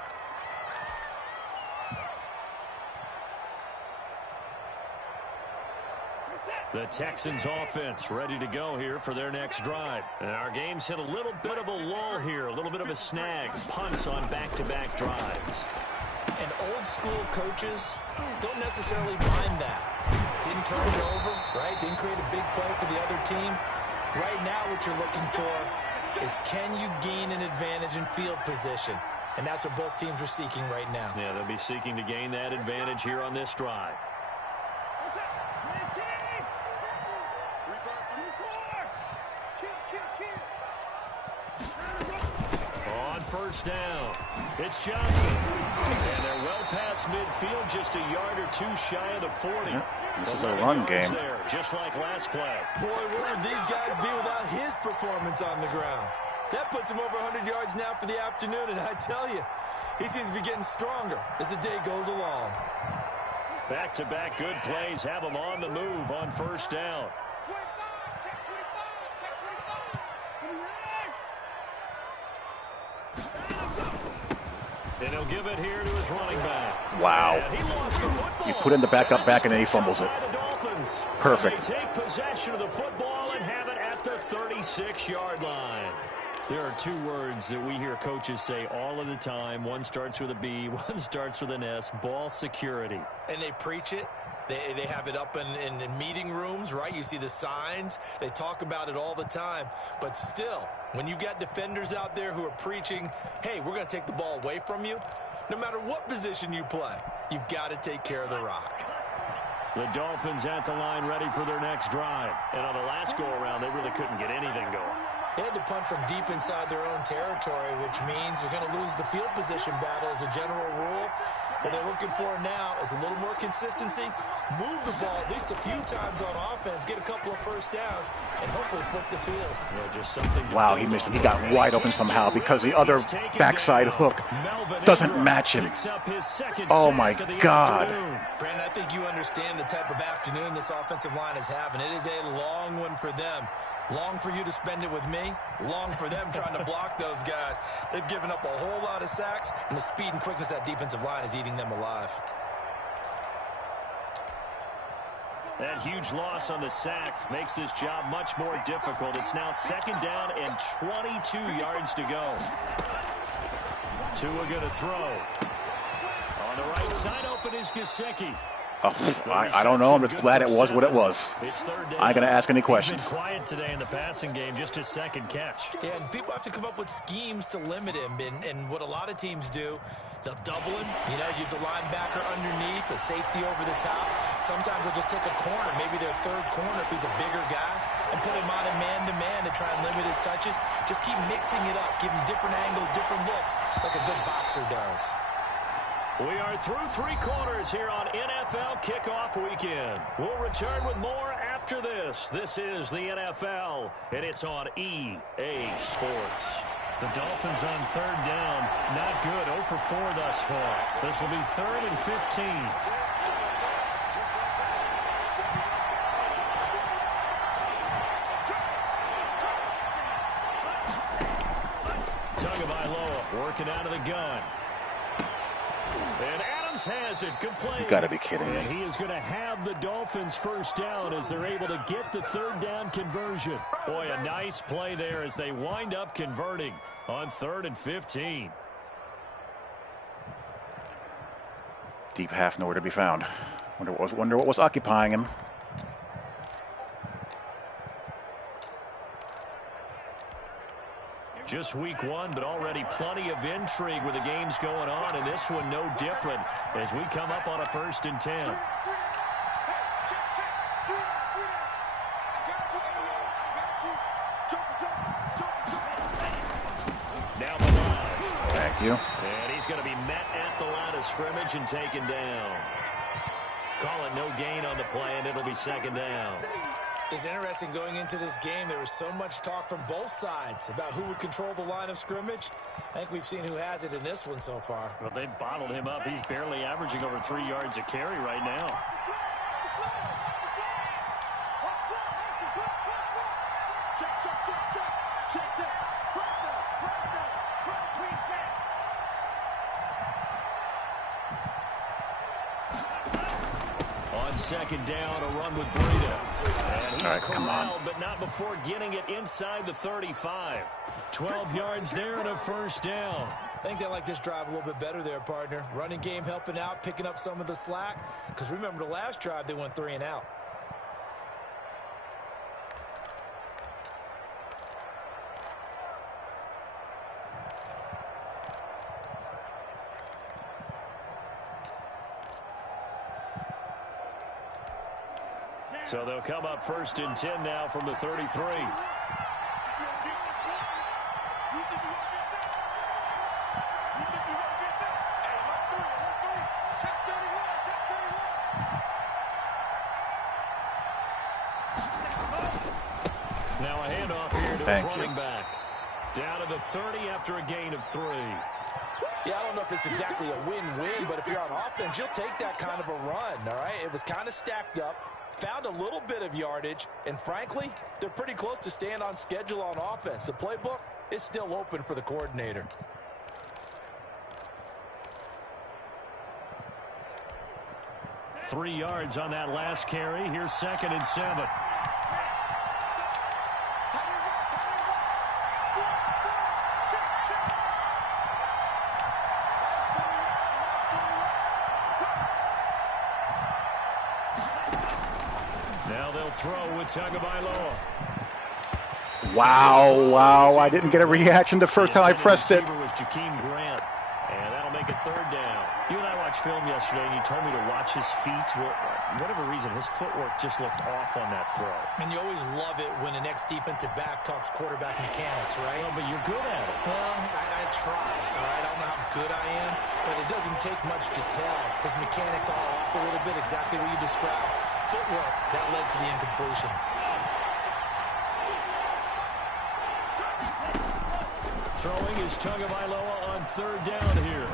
The Texans offense ready to go here for their next drive. And our game's hit a little bit of a lull here, a little bit of a snag. Punts on back-to-back drives. And old school coaches don't necessarily mind that. Didn't turn it over, right? Didn't create a big play for the other team. Right now what you're looking for is, can you gain an advantage in field position? And that's what both teams are seeking right now. Yeah, they'll be seeking to gain that advantage here on this drive. On first down, it's Johnson. And they're well past midfield, just a yard or two shy of the 40. Yeah, this is a run game. There, just like last play. Boy, where would these guys be without his performance on the ground? That puts him over 100 yards now for the afternoon, and I tell you, he seems to be getting stronger as the day goes along. Back-to-back good plays have him on the move on first down. And he'll give it here to his running back. Wow. You put in the backup back and then he fumbles it. Perfect. They take possession of the football and have it at the 36-yard line. There are two words that we hear coaches say all of the time. One starts with a B, one starts with an S, ball security. And they preach it. They have it up in meeting rooms, right? You see the signs. They talk about it all the time. But still, when you've got defenders out there who are preaching, hey, we're going to take the ball away from you, no matter what position you play, you've got to take care of the rock. The Dolphins at the line ready for their next drive. And on the last go-around, they really couldn't get anything going. They had to punt from deep inside their own territory, which means they're going to lose the field position battle as a general rule. What they're looking for now is a little more consistency, move the ball at least a few times on offense, get a couple of first downs, and hopefully flip the field. Yeah, just something. Wow, he missed him. He got wide open somehow because the other backside hook doesn't match him. Oh, my God. Brandon, I think you understand the type of afternoon this offensive line is having. It is a long one for them. Long for you to spend it with me. Long for them trying to block those guys. They've given up a whole lot of sacks, and the speed and quickness of that defensive line is eating them alive. That huge loss on the sack makes this job much more difficult. It's now second down and 22 yards to go. Tua going to throw. On the right side open is Gesicki. I don't know. I'm just glad it was what it was. I ain't going to ask any questions. He's been quiet today in the passing game, just his second catch. Yeah, and people have to come up with schemes to limit him. And what a lot of teams do, they'll double him, use a linebacker underneath, a safety over the top. Sometimes they'll just take a corner, maybe their third corner if he's a bigger guy, and put him on a man-to-man to try and limit his touches. Just keep mixing it up, give him different angles, different looks, like a good boxer does. We are through three quarters here on NFL Kickoff Weekend. We'll return with more after this. This is the NFL, and it's on EA Sports. The Dolphins on third down. Not good. 0 for 4 thus far. This will be 3rd and 15. Tagovailoa working out of the gun. And Adams has it, complete. You got to be kidding me. And he is going to have the Dolphins first down as they're able to get the third down conversion. Boy, a nice play there as they wind up converting on 3rd and 15. Deep half nowhere to be found. Wonder what was occupying him. Just week 1, but already plenty of intrigue with the games going on, and this one no different as we come up on a 1st and 10. Now the line. Thank you. And he's going to be met at the line of scrimmage and taken down. Call it no gain on the play, and it'll be 2nd down. It's interesting going into this game. There was so much talk from both sides about who would control the line of scrimmage. I think we've seen who has it in this one so far. Well, they bottled him up. He's barely averaging over 3 yards a carry right now. On 2nd down, a run with Breida. And he's corralled, but not before getting it inside the 35. 12 yards there and a 1st down. I think they like this drive a little bit better there, partner. Running game helping out, picking up some of the slack. Because remember the last drive, they went 3 and out. So they'll come up 1st and 10 now from the 33. Now a handoff here to his running back. Down to the 30 after a gain of 3. Yeah, I don't know if it's exactly a win-win, but if you're on offense, you'll take that kind of a run, all right? It was kind of stacked up, found a little bit of yardage, and frankly, they're pretty close to staying on schedule on offense. The playbook is still open for the coordinator. Three yards on that last carry. Here's 2nd and 7. Now they'll throw with Tagovailoa. Wow. I didn't get a reaction the first time I pressed it. Was Jakeem Grant, and that'll make it 3rd down. You and I watched film yesterday, and you told me to watch his feet. For whatever reason, his footwork just looked off on that throw. And you always love it when an ex-defensive back talks quarterback mechanics, right? Well, but you're good at it. Well, I try, all right? I don't know how good I am, but it doesn't take much to tell. His mechanics are off a little bit, exactly what you described. Footwork, that led to the incompletion. Throwing is Tagovailoa on 3rd down here.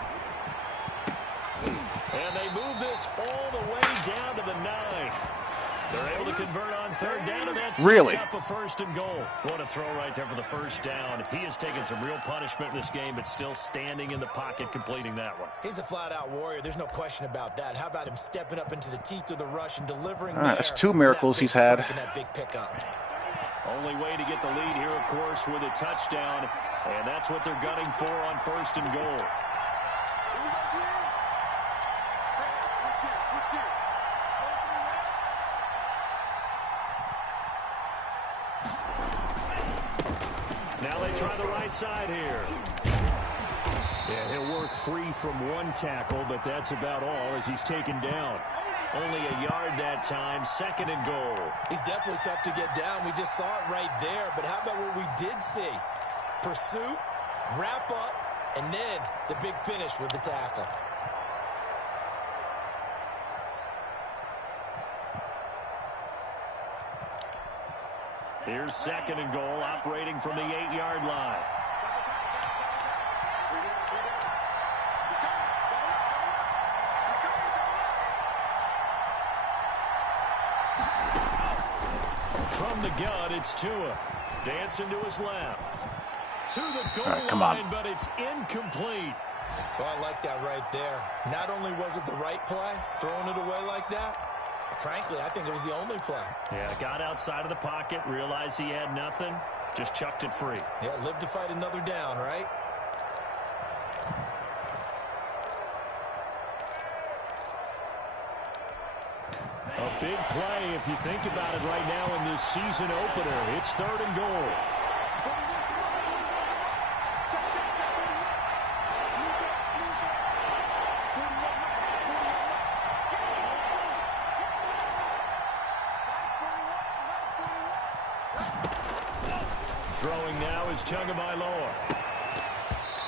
And they move this all the way down to the 9. They're able to convert on 3rd down, and that's really up a 1st and goal. What a throw right there for the 1st down. He has taken some real punishment in this game, but still standing in the pocket, completing that one. He's a flat-out warrior. There's no question about that. How about him stepping up into the teeth of the rush and delivering that's 2 miracles he's had. That big pickup. Only way to get the lead here, of course, with a touchdown, and that's what they're gunning for on 1st and goal. Now they try the right side here. Yeah, he'll work free from one tackle, but that's about all as he's taken down. Only a yard that time, 2nd and goal. He's definitely tough to get down. We just saw it right there. But how about what we did see? Pursuit, wrap up, and then the big finish with the tackle. Here's 2nd and goal, operating from the 8-yard line. From the gun, it's Tua. Dancing to his left. To the goal line, but it's incomplete. So I like that right there. Not only was it the right play, throwing it away like that, frankly, I think it was the only play. Yeah, got outside of the pocket, realized he had nothing, just chucked it free. Yeah, live to fight another down, right? A big play if you think about it right now in this season opener. It's 3rd and goal. Throwing now is Tagovailoa.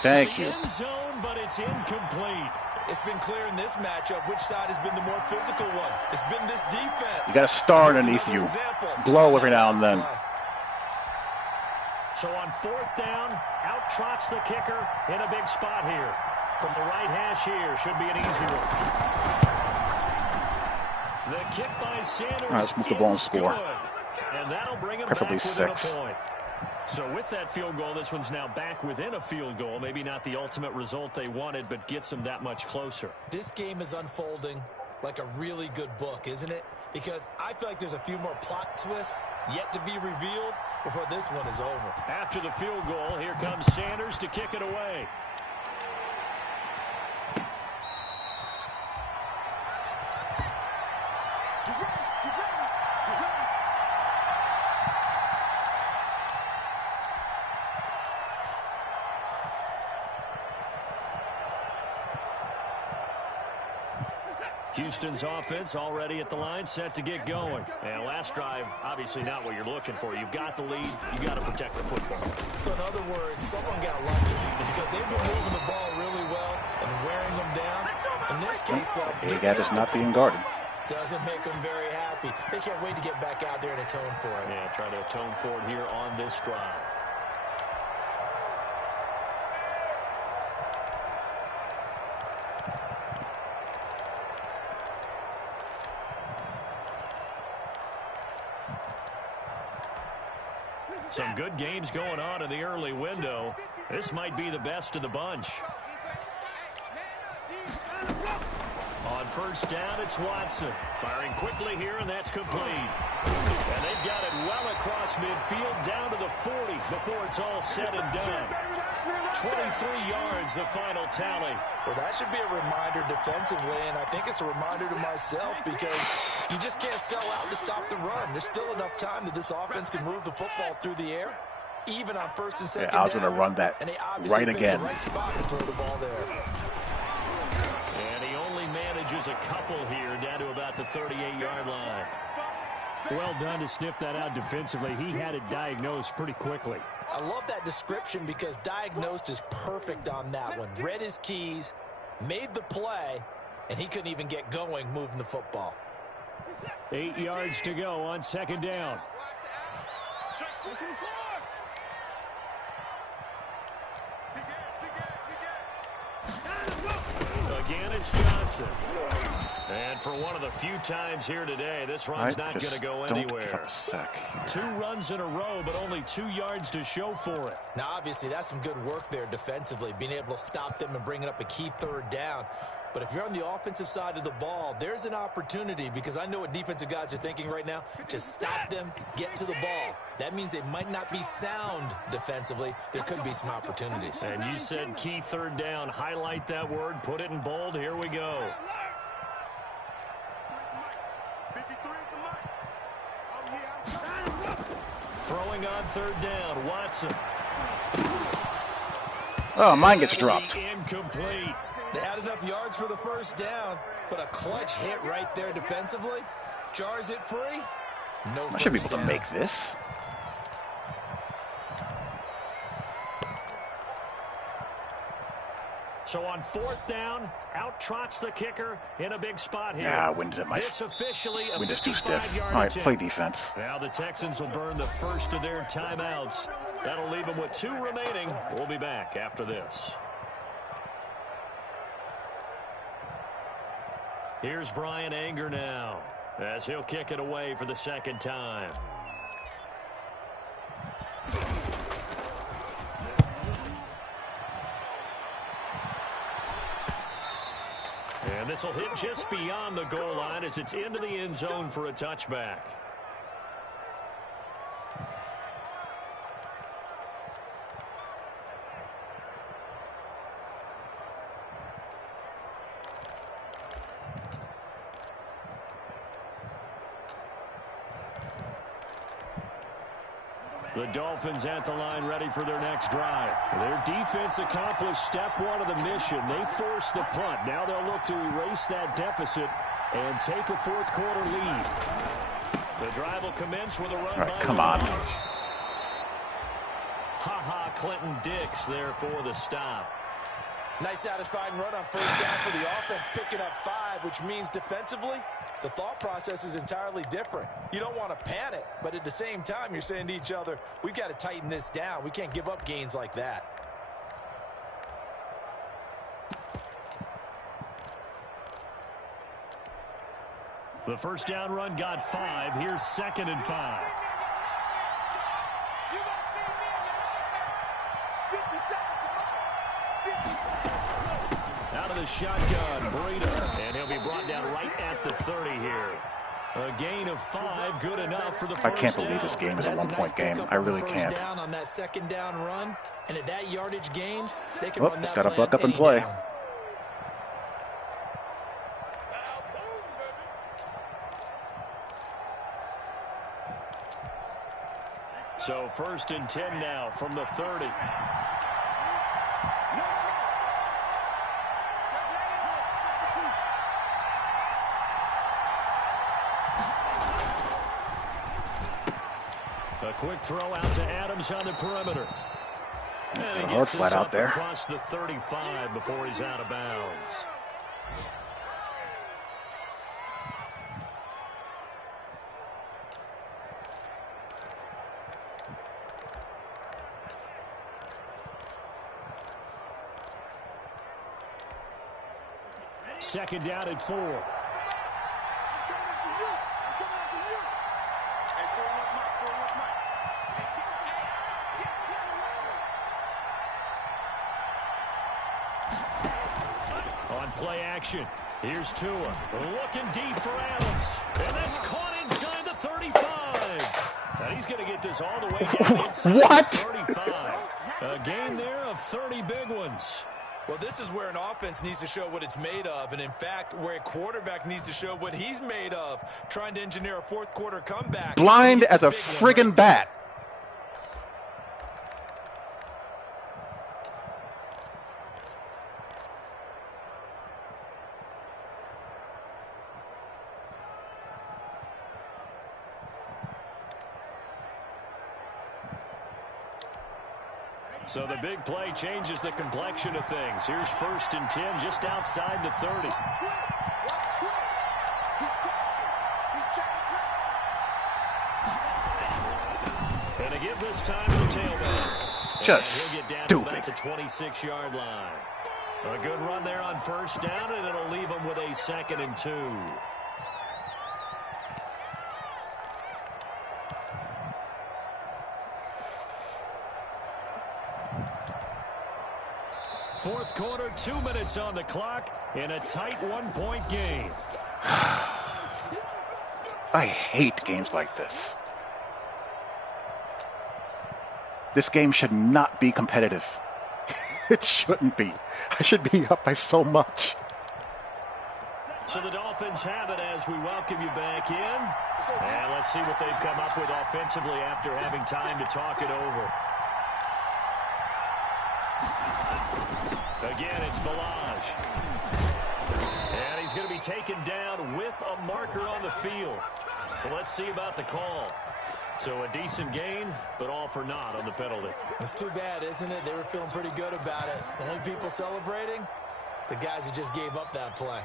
Thank you. End zone, but it's incomplete. It's been clear in this matchup which side has been the more physical one. It's been this defense. You got a star underneath you. Glow every now and then. So on 4th down, out trots the kicker in a big spot here. From the right hash here, should be an easy one. The kick by Sanders. All right, let's move the ball and score. Good. And that'll bring him Preferably back within 6. a point. So with that field goal, this one's now back within a field goal. Maybe not the ultimate result they wanted, but gets them that much closer. This game is unfolding like a really good book, isn't it? Because I feel like there's a few more plot twists yet to be revealed before this one is over. After the field goal, here comes Sanders to kick it away. Houston's offense already at the line, set to get going. And last drive, obviously not what you're looking for. You've got the lead. You got to protect the football. So in other words, someone got lucky because they've been moving the ball really well and wearing them down. In this case, though, Big Ed is not being guarded. Doesn't make them very happy. They can't wait to get back out there and atone for it. Yeah, try to atone for it here on this drive. Some good games going on in the early window. This might be the best of the bunch. On first down, it's Watson. Firing quickly here, and that's complete. And they've got it well across midfield, down to the 40 before it's all said and done. 23 yards, the final tally. Well, that should be a reminder defensively, and I think it's a reminder to myself because you just can't sell out to stop the run. There's still enough time that this offense can move the football through the air, even on first and second I was going to run that right again. The right spot to throw the ball there. And he only manages a couple here, down to about the 38-yard line. Well done to sniff that out defensively. He had it diagnosed pretty quickly. I love that description because diagnosed is perfect on that one. Read his keys, made the play, and he couldn't even get going moving the football. 8 yards to go on second down. Again, it's Johnson. And for one of the few times here today, this run's not going to go anywhere. Two runs in a row, but only 2 yards to show for it. Now, obviously, that's some good work there defensively, being able to stop them and bringing up a key third down. But if you're on the offensive side of the ball, there's an opportunity because I know what defensive guys are thinking right now. Just stop them, get to the ball. That means they might not be sound defensively. There could be some opportunities. And you said key third down. Highlight that word. Put it in bold. Here we go. Throwing on third down. Watson. Oh, mine gets dropped. Incomplete. They had enough yards for the first down, but a clutch hit right there defensively. Jars it free. No first down. I should be able to make this. So on fourth down, out trots the kicker in a big spot here. Yeah, wind is too stiff. All right, play defense. Now the Texans will burn the first of their timeouts. That'll leave them with 2 remaining. We'll be back after this. Here's Brian Anger now as he'll kick it away for the second time. And this will hit just beyond the goal line as it's into the end zone for a touchback. The Dolphins at the line ready for their next drive. Their defense accomplished step 1 of the mission. They forced the punt. Now they'll look to erase that deficit and take a fourth quarter lead. The drive will commence with a run. All right, come on. Ha-ha, Clinton Dix there for the stop. Nice satisfying run on first down for the offense, picking up 5, which means defensively, the thought process is entirely different. You don't want to panic, but at the same time, you're saying to each other, we've got to tighten this down. We can't give up gains like that. The first down run got 5. Here's 2nd and 5. Out of the shotgun, Breida, and he'll be brought down right at the 30 here. A gain of 5, good enough for the first down. I can't believe this game is a one-point game. I really can't. Down on that second down run, and at that yardage gained, they can run that just got to play buck up and any play. down. So 1st and 10 now from the 30. quick throw out to Adams on the perimeter. And he Hard gets flat this out up there. across the 35 before he's out of bounds. Second down at 4. I'm coming after you. I'm coming after you. Hey, 4-1 Mike. 4-1 Mike. Hey, get On play action, here's Tua. Looking deep for Adams. And that's caught inside the 35. And he's going to get this all the way down inside What? the 35. A gain there of 30 big ones. Well, this is where an offense needs to show what it's made of, and in fact, where a quarterback needs to show what he's made of, trying to engineer a fourth quarter comeback. Blind as a Big one, friggin' right? bat. So the big play changes the complexion of things. Here's 1st and 10 just outside the 30. Watch Quick. He's crouching. He's checking. And to give this time to the tailback. Just And he'll get down stupid. to about the 26-yard line. A good run there on 1st down, and it'll leave him with a 2nd and 2. Fourth quarter, 2 minutes on the clock in a tight 1-point game. I hate games like this. This game should not be competitive. It shouldn't be. I should be up by so much. So the Dolphins have it as we welcome you back in. And let's see what they've come up with offensively after having time to talk it over. Again, it's Balaj. And he's going to be taken down with a marker on the field. So let's see about the call. So a decent gain, but all for naught on the penalty. It's too bad, isn't it? They were feeling pretty good about it. The only people celebrating, the guys who just gave up that play.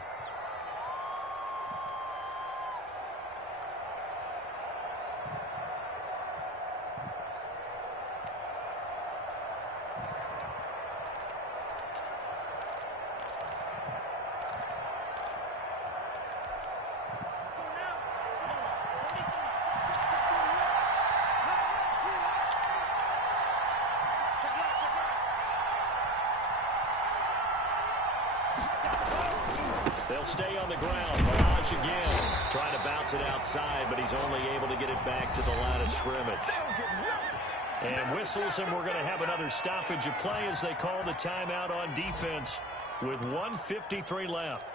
They'll stay on the ground. Balaj again. Trying to bounce it outside, but he's only able to get it back to the line of scrimmage. And whistles, and we're going to have another stoppage of play as they call the timeout on defense with 1:53 left.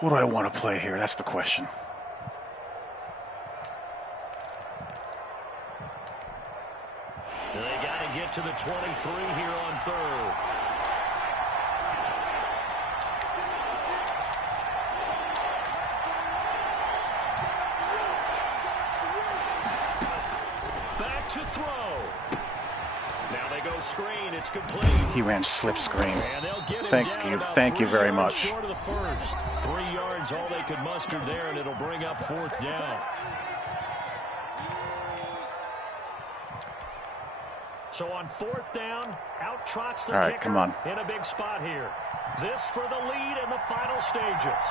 What do I want to play here? That's the question. They got to get to the 23 here on 3rd. Back to throw. Now they go screen. It's complete. He ran slip screen. And they'll get him Thank down you. about Thank you 3 very yards much. Short of the first. 3 yards, all they could muster there, and it'll bring up 4th down. So on 4th down, out trots the All right, kicker come on. in a big spot here. This for the lead in the final stages.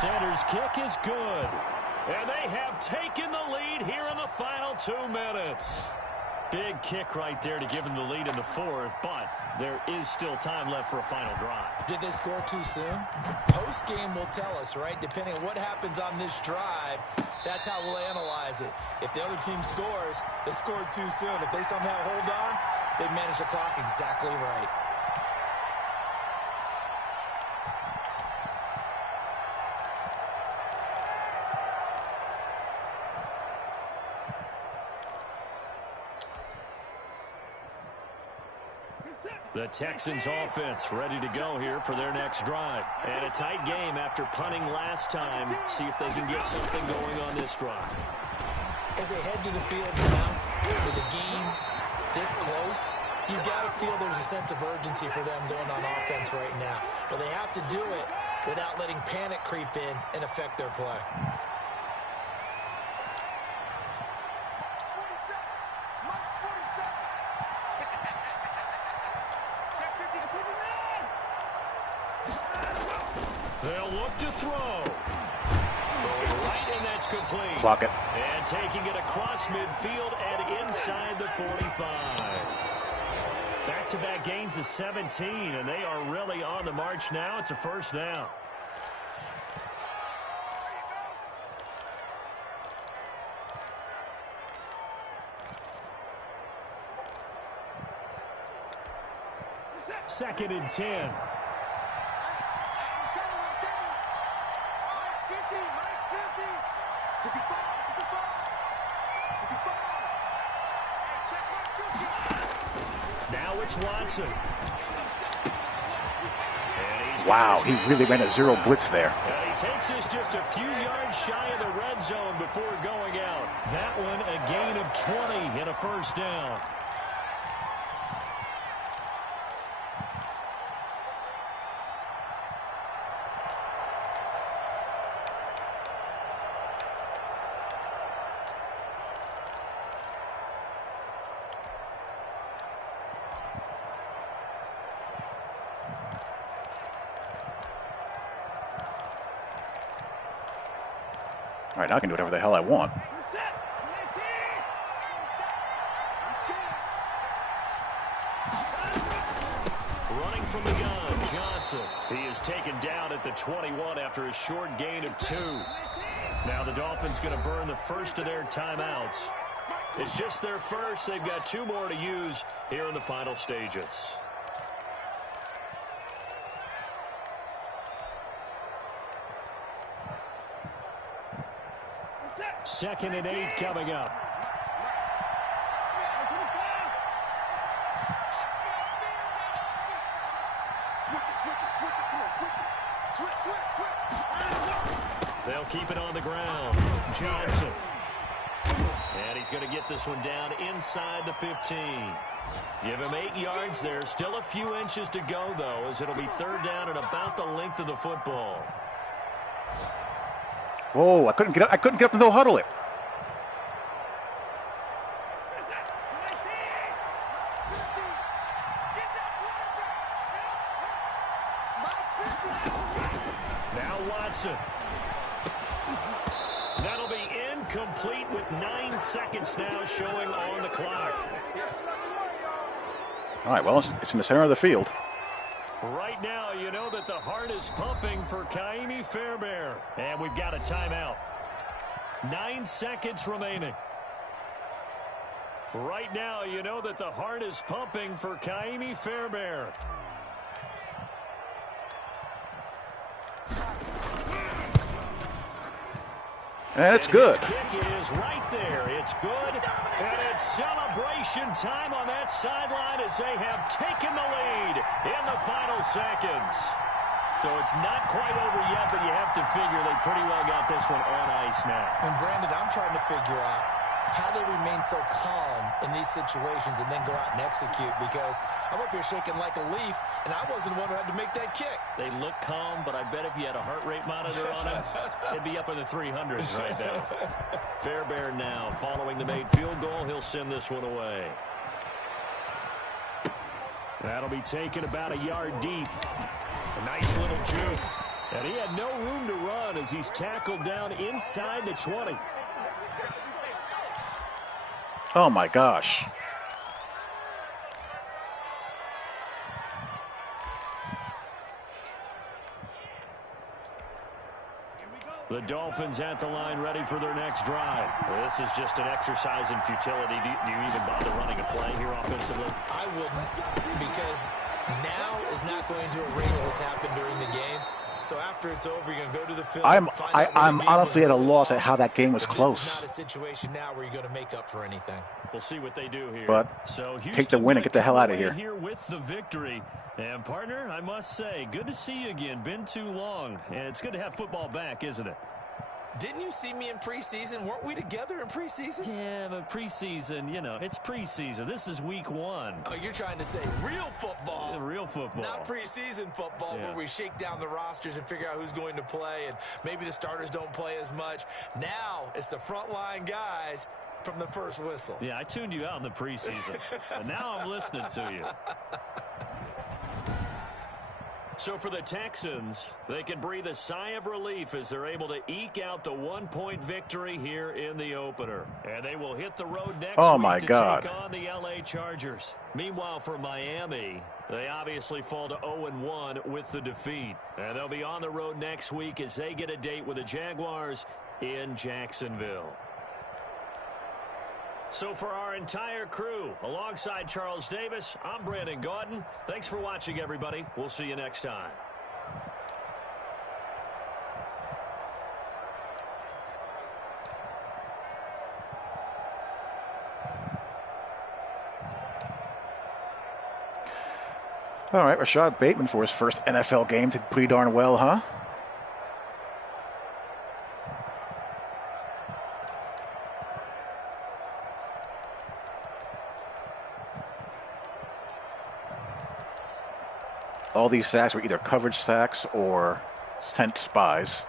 Sanders' kick is good. And they have taken the lead here in the final 2 minutes. Big kick right there to give them the lead in the fourth, but there is still time left for a final drive. Did they score too soon? Post-game will tell us, right? Depending on what happens on this drive, that's how we'll analyze it. If the other team scores, they scored too soon. If they somehow hold on, they manage the clock exactly right. The Texans offense ready to go here for their next drive. And a tight game after punting last time. See if they can get something going on this drive. As they head to the field now, with the game this close, you got to feel there's a sense of urgency for them going on offense right now. But they have to do it without letting panic creep in and affect their play. They'll look to throw. Throwing right, and that's complete. Clock it. And taking it across midfield and inside the 45. Back-to-back gains of 17, and they are really on the march now. It's a first down. Second and 10. Now it's Watson. Wow, he really ran a zero blitz there. And he takes us just a few yards shy of the red zone before going out. That one a gain of 20 and a first down. All right, now I can do whatever the hell I want. Running from the gun, Johnson. He is taken down at the 21 after a short gain of 2. Now the Dolphins going to burn the first of their timeouts. It's just their first. They've got 2 more to use here in the final stages. Second and 8 coming up. They'll keep it on the ground. Johnson. And he's going to get this one down inside the 15. Give him 8 yards there. Still a few inches to go, though, as it'll be third down and about the length of the football. Whoa, I couldn't get up to no huddle it. Now Watson. That'll be incomplete with 9 seconds now showing on the clock. All right, well, it's in the center of the field. Right now, you know that the heart is pumping for Kaimi Fairbairn. And we've got a timeout. 9 seconds remaining. Right now, you know that the heart is pumping for Kaimi Fairbairn. And it's good. His kick is right there. It's good. And it's celebration time on that sideline as they have taken the lead in the final seconds. So it's not quite over yet, but you have to figure they pretty well got this one on ice now. And Brandon, I'm trying to figure out how they remain so calm in these situations and then go out and execute, because I'm up here shaking like a leaf, and I wasn't the one who had to make that kick. They look calm, but I bet if you had a heart rate monitor on them, it'd be up in the 300s right now. Fairbairn now following the made field goal. He'll send this one away. That'll be taken about a yard deep. A nice little juke. And he had no room to run as he's tackled down inside the 20. Oh, my gosh. The Dolphins at the line, ready for their next drive. This is just an exercise in futility. Do you even bother running a play here offensively? I wouldn't, because now is not going to erase what's happened during the game. So after it's over, you're going to go to the film. I'm honestly at a loss at how that game was close. This is not a situation now where you're going to make up for anything. We'll see what they do here. But so take the win and get the hell out of here. Here with the victory. And partner, I must say, good to see you again. Been too long. And it's good to have football back, isn't it? Didn't you see me in preseason? Weren't we together in preseason? Yeah, but preseason, you know, it's preseason. This is week 1. Oh, you're trying to say real football. Real football. Not preseason football where we shake down the rosters and figure out who's going to play, and maybe the starters don't play as much. Now it's the frontline guys from the first whistle. Yeah, I tuned you out in the preseason, but now I'm listening to you. So for the Texans, they can breathe a sigh of relief as they're able to eke out the 1-point victory here in the opener. And they will hit the road next week to take on the LA Chargers. Meanwhile, for Miami, they obviously fall to 0-1 with the defeat. And they'll be on the road next week as they get a date with the Jaguars in Jacksonville. So for our entire crew, alongside Charles Davis, I'm Brandon Gaudin. Thanks for watching, everybody. We'll see you next time. All right, Rashad Bateman for his first NFL game did pretty darn well, huh? All these sacks were either coverage sacks or sent spies.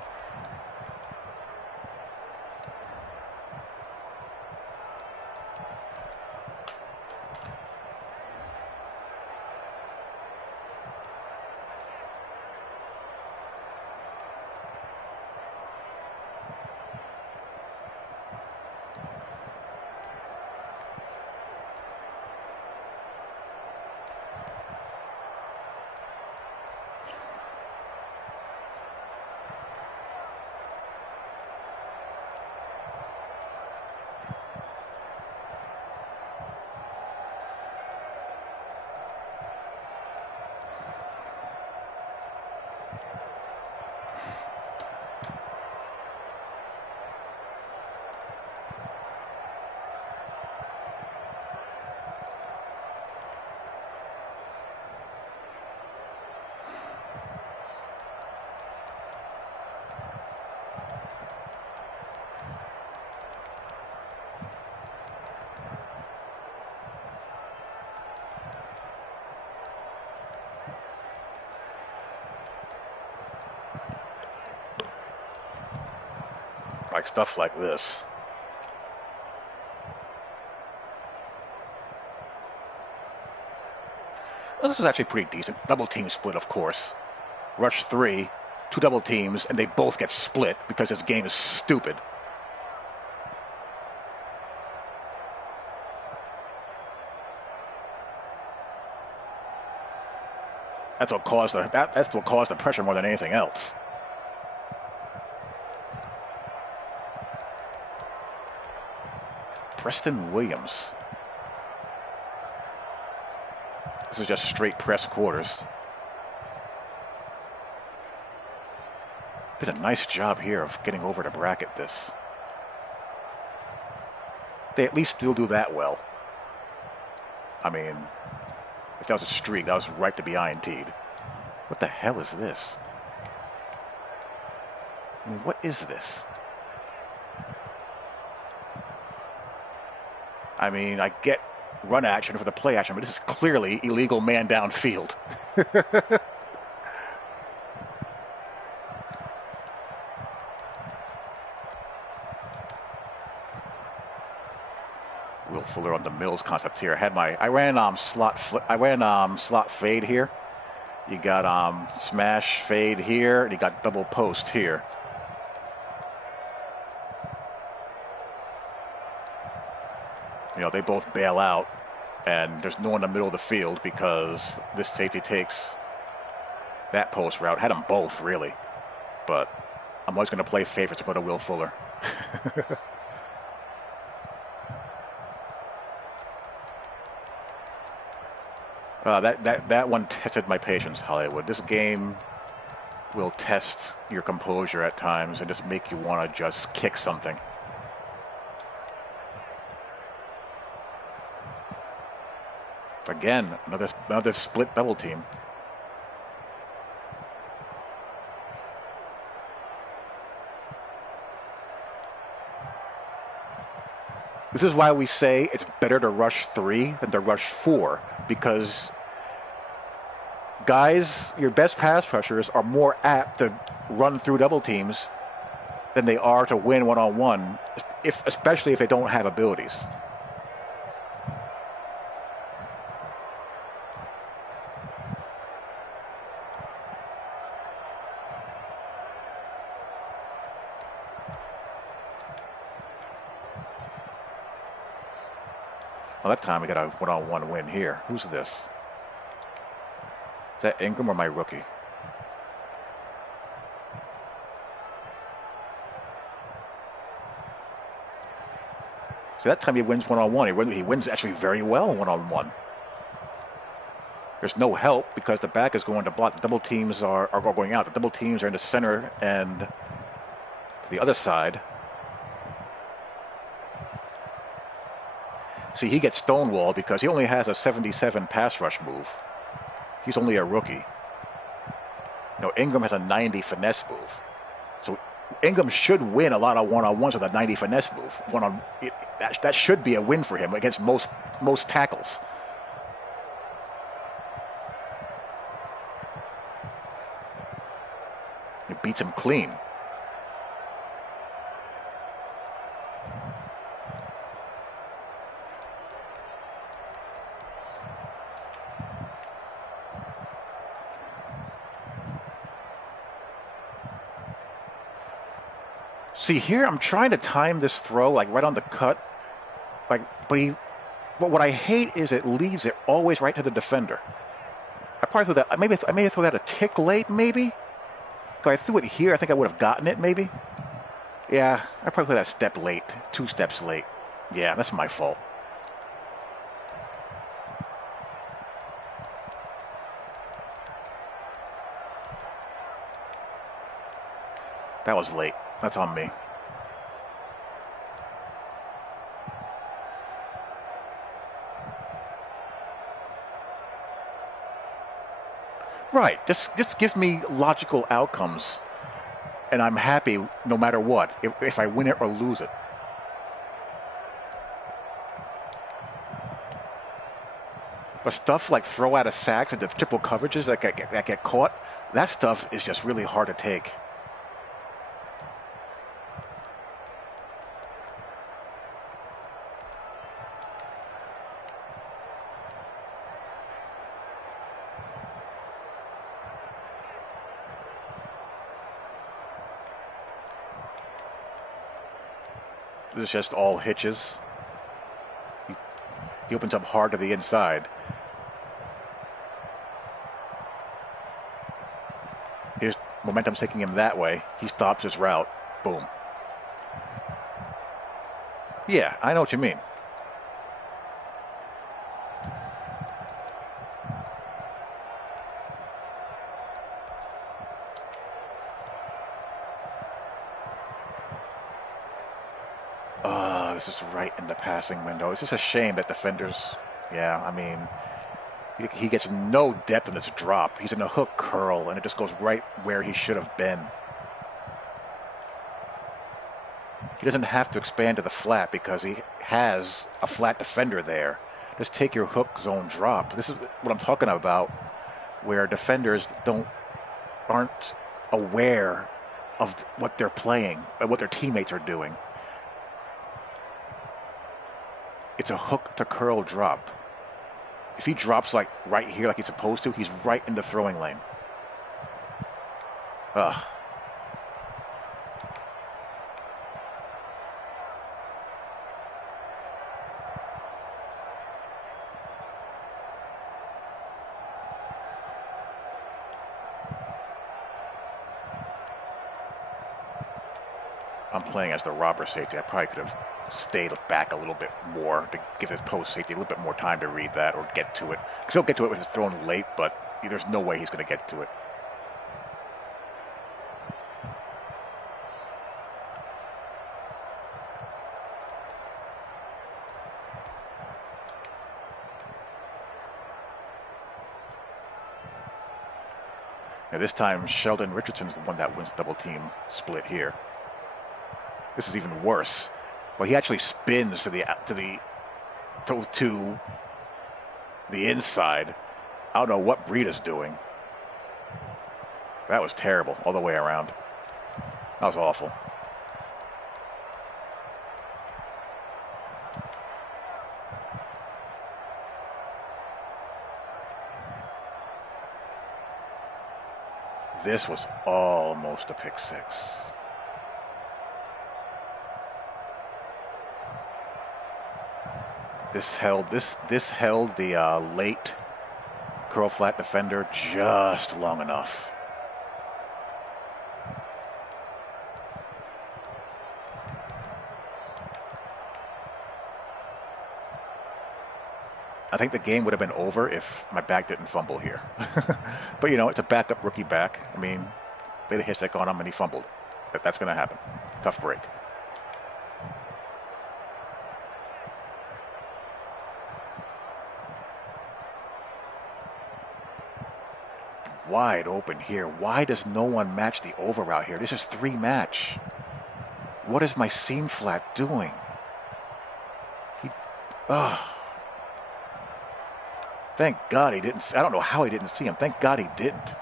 Like stuff like this. Well, this is actually pretty decent. Double team split, of course. Rush 3, 2 double teams, and they both get split because this game is stupid. That's what caused the pressure more than anything else. Preston Williams. This is just straight press quarters. Did a nice job here of getting over to bracket this. They at least still do that well. I mean, if that was a streak, that was right to be INT'd. What the hell is this? I mean, what is this? I mean, I get run action for the play action, but this is clearly illegal man downfield. Will Fuller on the Mills concept here. I ran slot fade here. You got smash fade here, and you got double post here. You know, they both bail out, and there's no one in the middle of the field because this safety takes that post route. Had them both, really. But I'm always going to play favorites to go to Will Fuller. That one tested my patience, Hollywood. This game will test your composure at times and just make you want to just kick something. Again, another split double team. This is why we say it's better to rush 3 than to rush 4, because guys, your best pass rushers are more apt to run through double teams than they are to win one-on-one, especially if they don't have abilities. Well, that time we got a one-on-one win here. Who's this? Is that Ingram or my rookie? So that time he wins one-on-one. He wins actually very well one-on-one. There's no help because the back is going to block. The double teams are going out. The double teams are in the center and to the other side. See, he gets stonewalled because he only has a 77 pass rush move. He's only a rookie. Ingram has a 90 finesse move. So Ingram should win a lot of one-on-ones with a 90 finesse move. That should be a win for him against most tackles. He beats him clean. See, here I'm trying to time this throw like right on the cut, but what I hate is it leads it always right to the defender. I probably threw that. I may have thrown that a tick late, maybe. If I threw it here, I think I would have gotten it, maybe. Yeah, I probably threw that step late, 2 steps late. Yeah, that's my fault. That was late. That's on me. Right. Just give me logical outcomes, and I'm happy no matter what, if I win it or lose it. But stuff like throw out of sacks and the triple coverages that get caught, that stuff is just really hard to take. This is just all hitches. He opens up hard to the inside. Here's momentum taking him that way. He stops his route. Boom. Yeah, I know what you mean. This is right in the passing window. It's just a shame that defenders, yeah, I mean, he gets no depth in this drop. He's in a hook curl, and it just goes right where he should have been. He doesn't have to expand to the flat because he has a flat defender there. Just take your hook zone drop. This is what I'm talking about, where defenders aren't aware of what they're playing, what their teammates are doing. It's a hook to curl drop. If he drops like right here like he's supposed to, he's right in the throwing lane. Ugh. I'm playing as the robber safety. I probably could have stayed back a little bit more to give this post safety a little bit more time to read that or get to it. Because he'll get to it if it's thrown late, but there's no way he's going to get to it. Now this time, Sheldon Richardson's the one that wins double team split here. This is even worse. Well, he actually spins to the inside. I don't know what Breida's doing. That was terrible all the way around. That was awful. This was almost a pick six. This held the late curl flat defender just long enough. I think the game would have been over if my back didn't fumble here. But, you know, it's a backup rookie back. I mean, they had a hitch on him and he fumbled. That's going to happen. Tough break. Wide open here. Why does no one match the over route here? This is 3-match. What is my seam flat doing? Thank God he didn't. I don't know how he didn't see him. Thank God he didn't.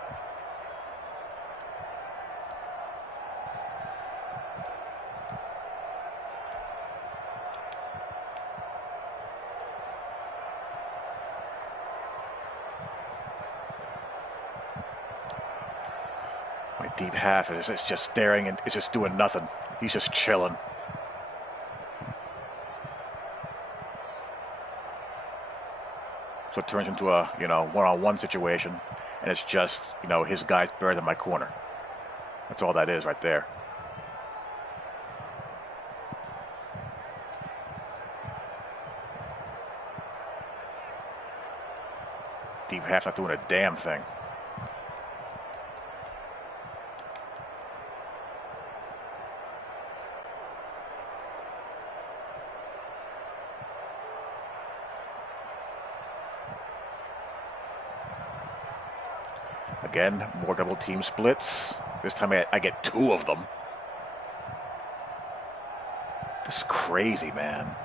My deep half is just staring and it's just doing nothing. He's just chilling. So it turns into a, one-on-one situation, and it's just, his guy's better than my corner. That's all that is right there. Deep half not doing a damn thing. Again, more double team splits. This time I get 2 of them. This is crazy, man.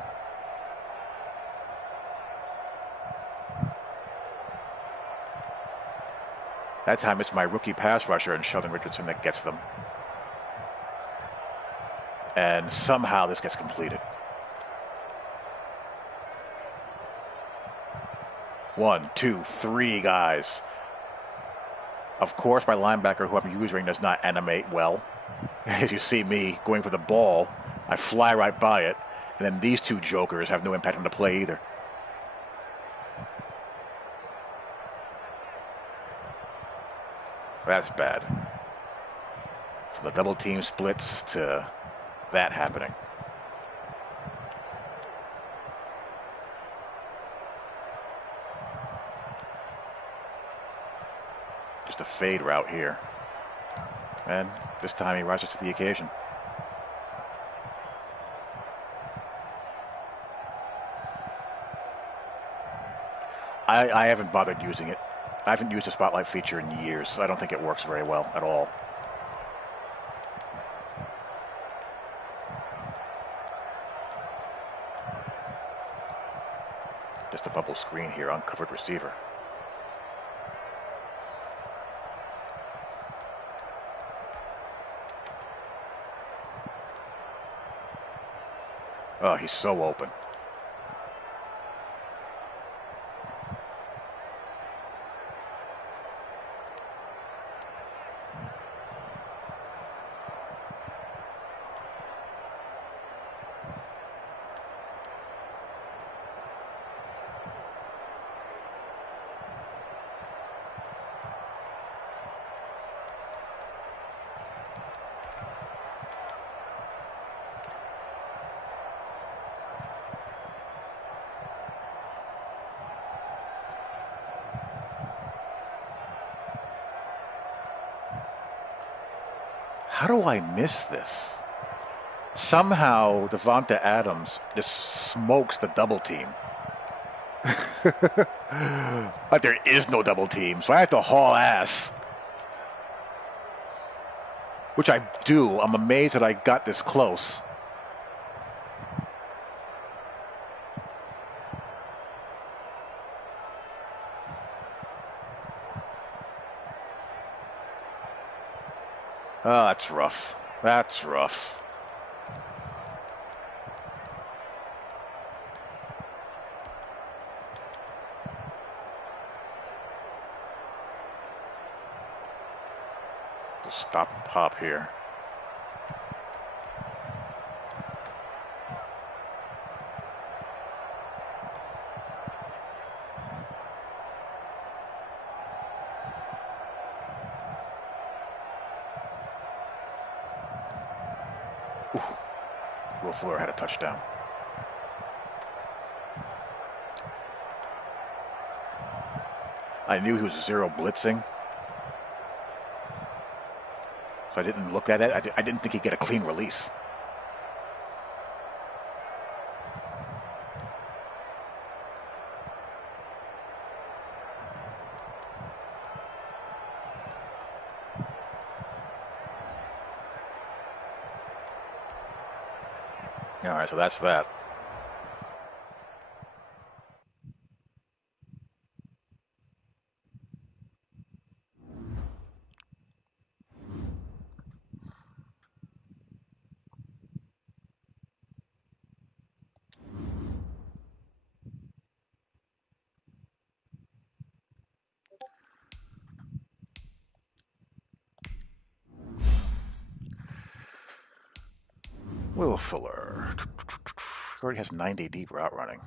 That time it's my rookie pass rusher and Sheldon Richardson that gets them. And somehow this gets completed. 1, 2, 3 guys. Of course, my linebacker, who I'm using, does not animate well. As you see me going for the ball, I fly right by it, and then these 2 jokers have no impact on the play either. That's bad. From the double team splits to that happening. Just a fade route here. And this time he rises to the occasion. I haven't bothered using it. I haven't used the spotlight feature in years. I don't think it works very well at all. Just a bubble screen here, uncovered receiver. Oh, he's so open. How do I miss this? Somehow, Devonta Adams just smokes the double team. But there is no double team, so I have to haul ass. Which I do. I'm amazed that I got this close. Oh, that's rough. That's rough. Just stop and pop here. Ooh. Will Fuller had a touchdown. I knew he was zero blitzing, so I didn't look at it. I didn't think he'd get a clean release. All right, so that's that. Will Fuller. He already has 90 deep route running.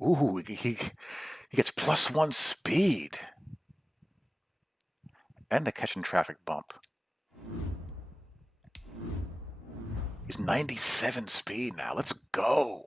Ooh, he gets +1 speed. And a catch and traffic bump. He's 97 speed now. Let's go.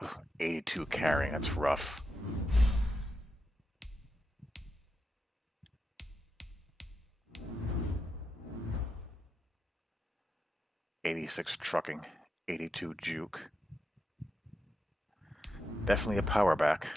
Ugh, 82 carrying. That's rough. '86 trucking, 82 juke. Definitely a power back.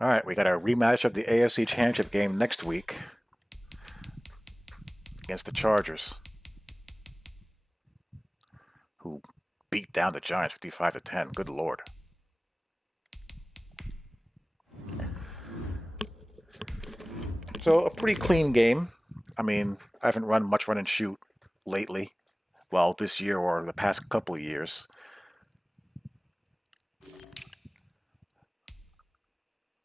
All right, we got a rematch of the AFC Championship game next week against the Chargers, who beat down the Giants 55-10. Good Lord. So a pretty clean game. I mean, I haven't run much run and shoot lately. Well, this year or the past couple of years.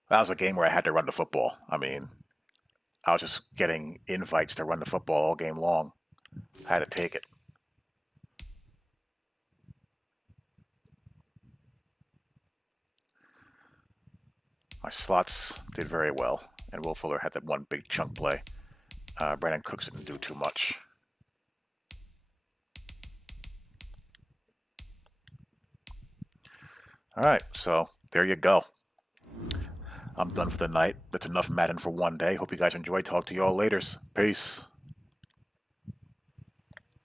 That was a game where I had to run the football. I mean, I was just getting invites to run the football all game long. I had to take it. My slots did very well, and Will Fuller had that one big chunk play. Brandon Cooks didn't do too much. All right, so there you go. I'm done for the night. That's enough Madden for one day. Hope you guys enjoy. Talk to y'all later. Peace.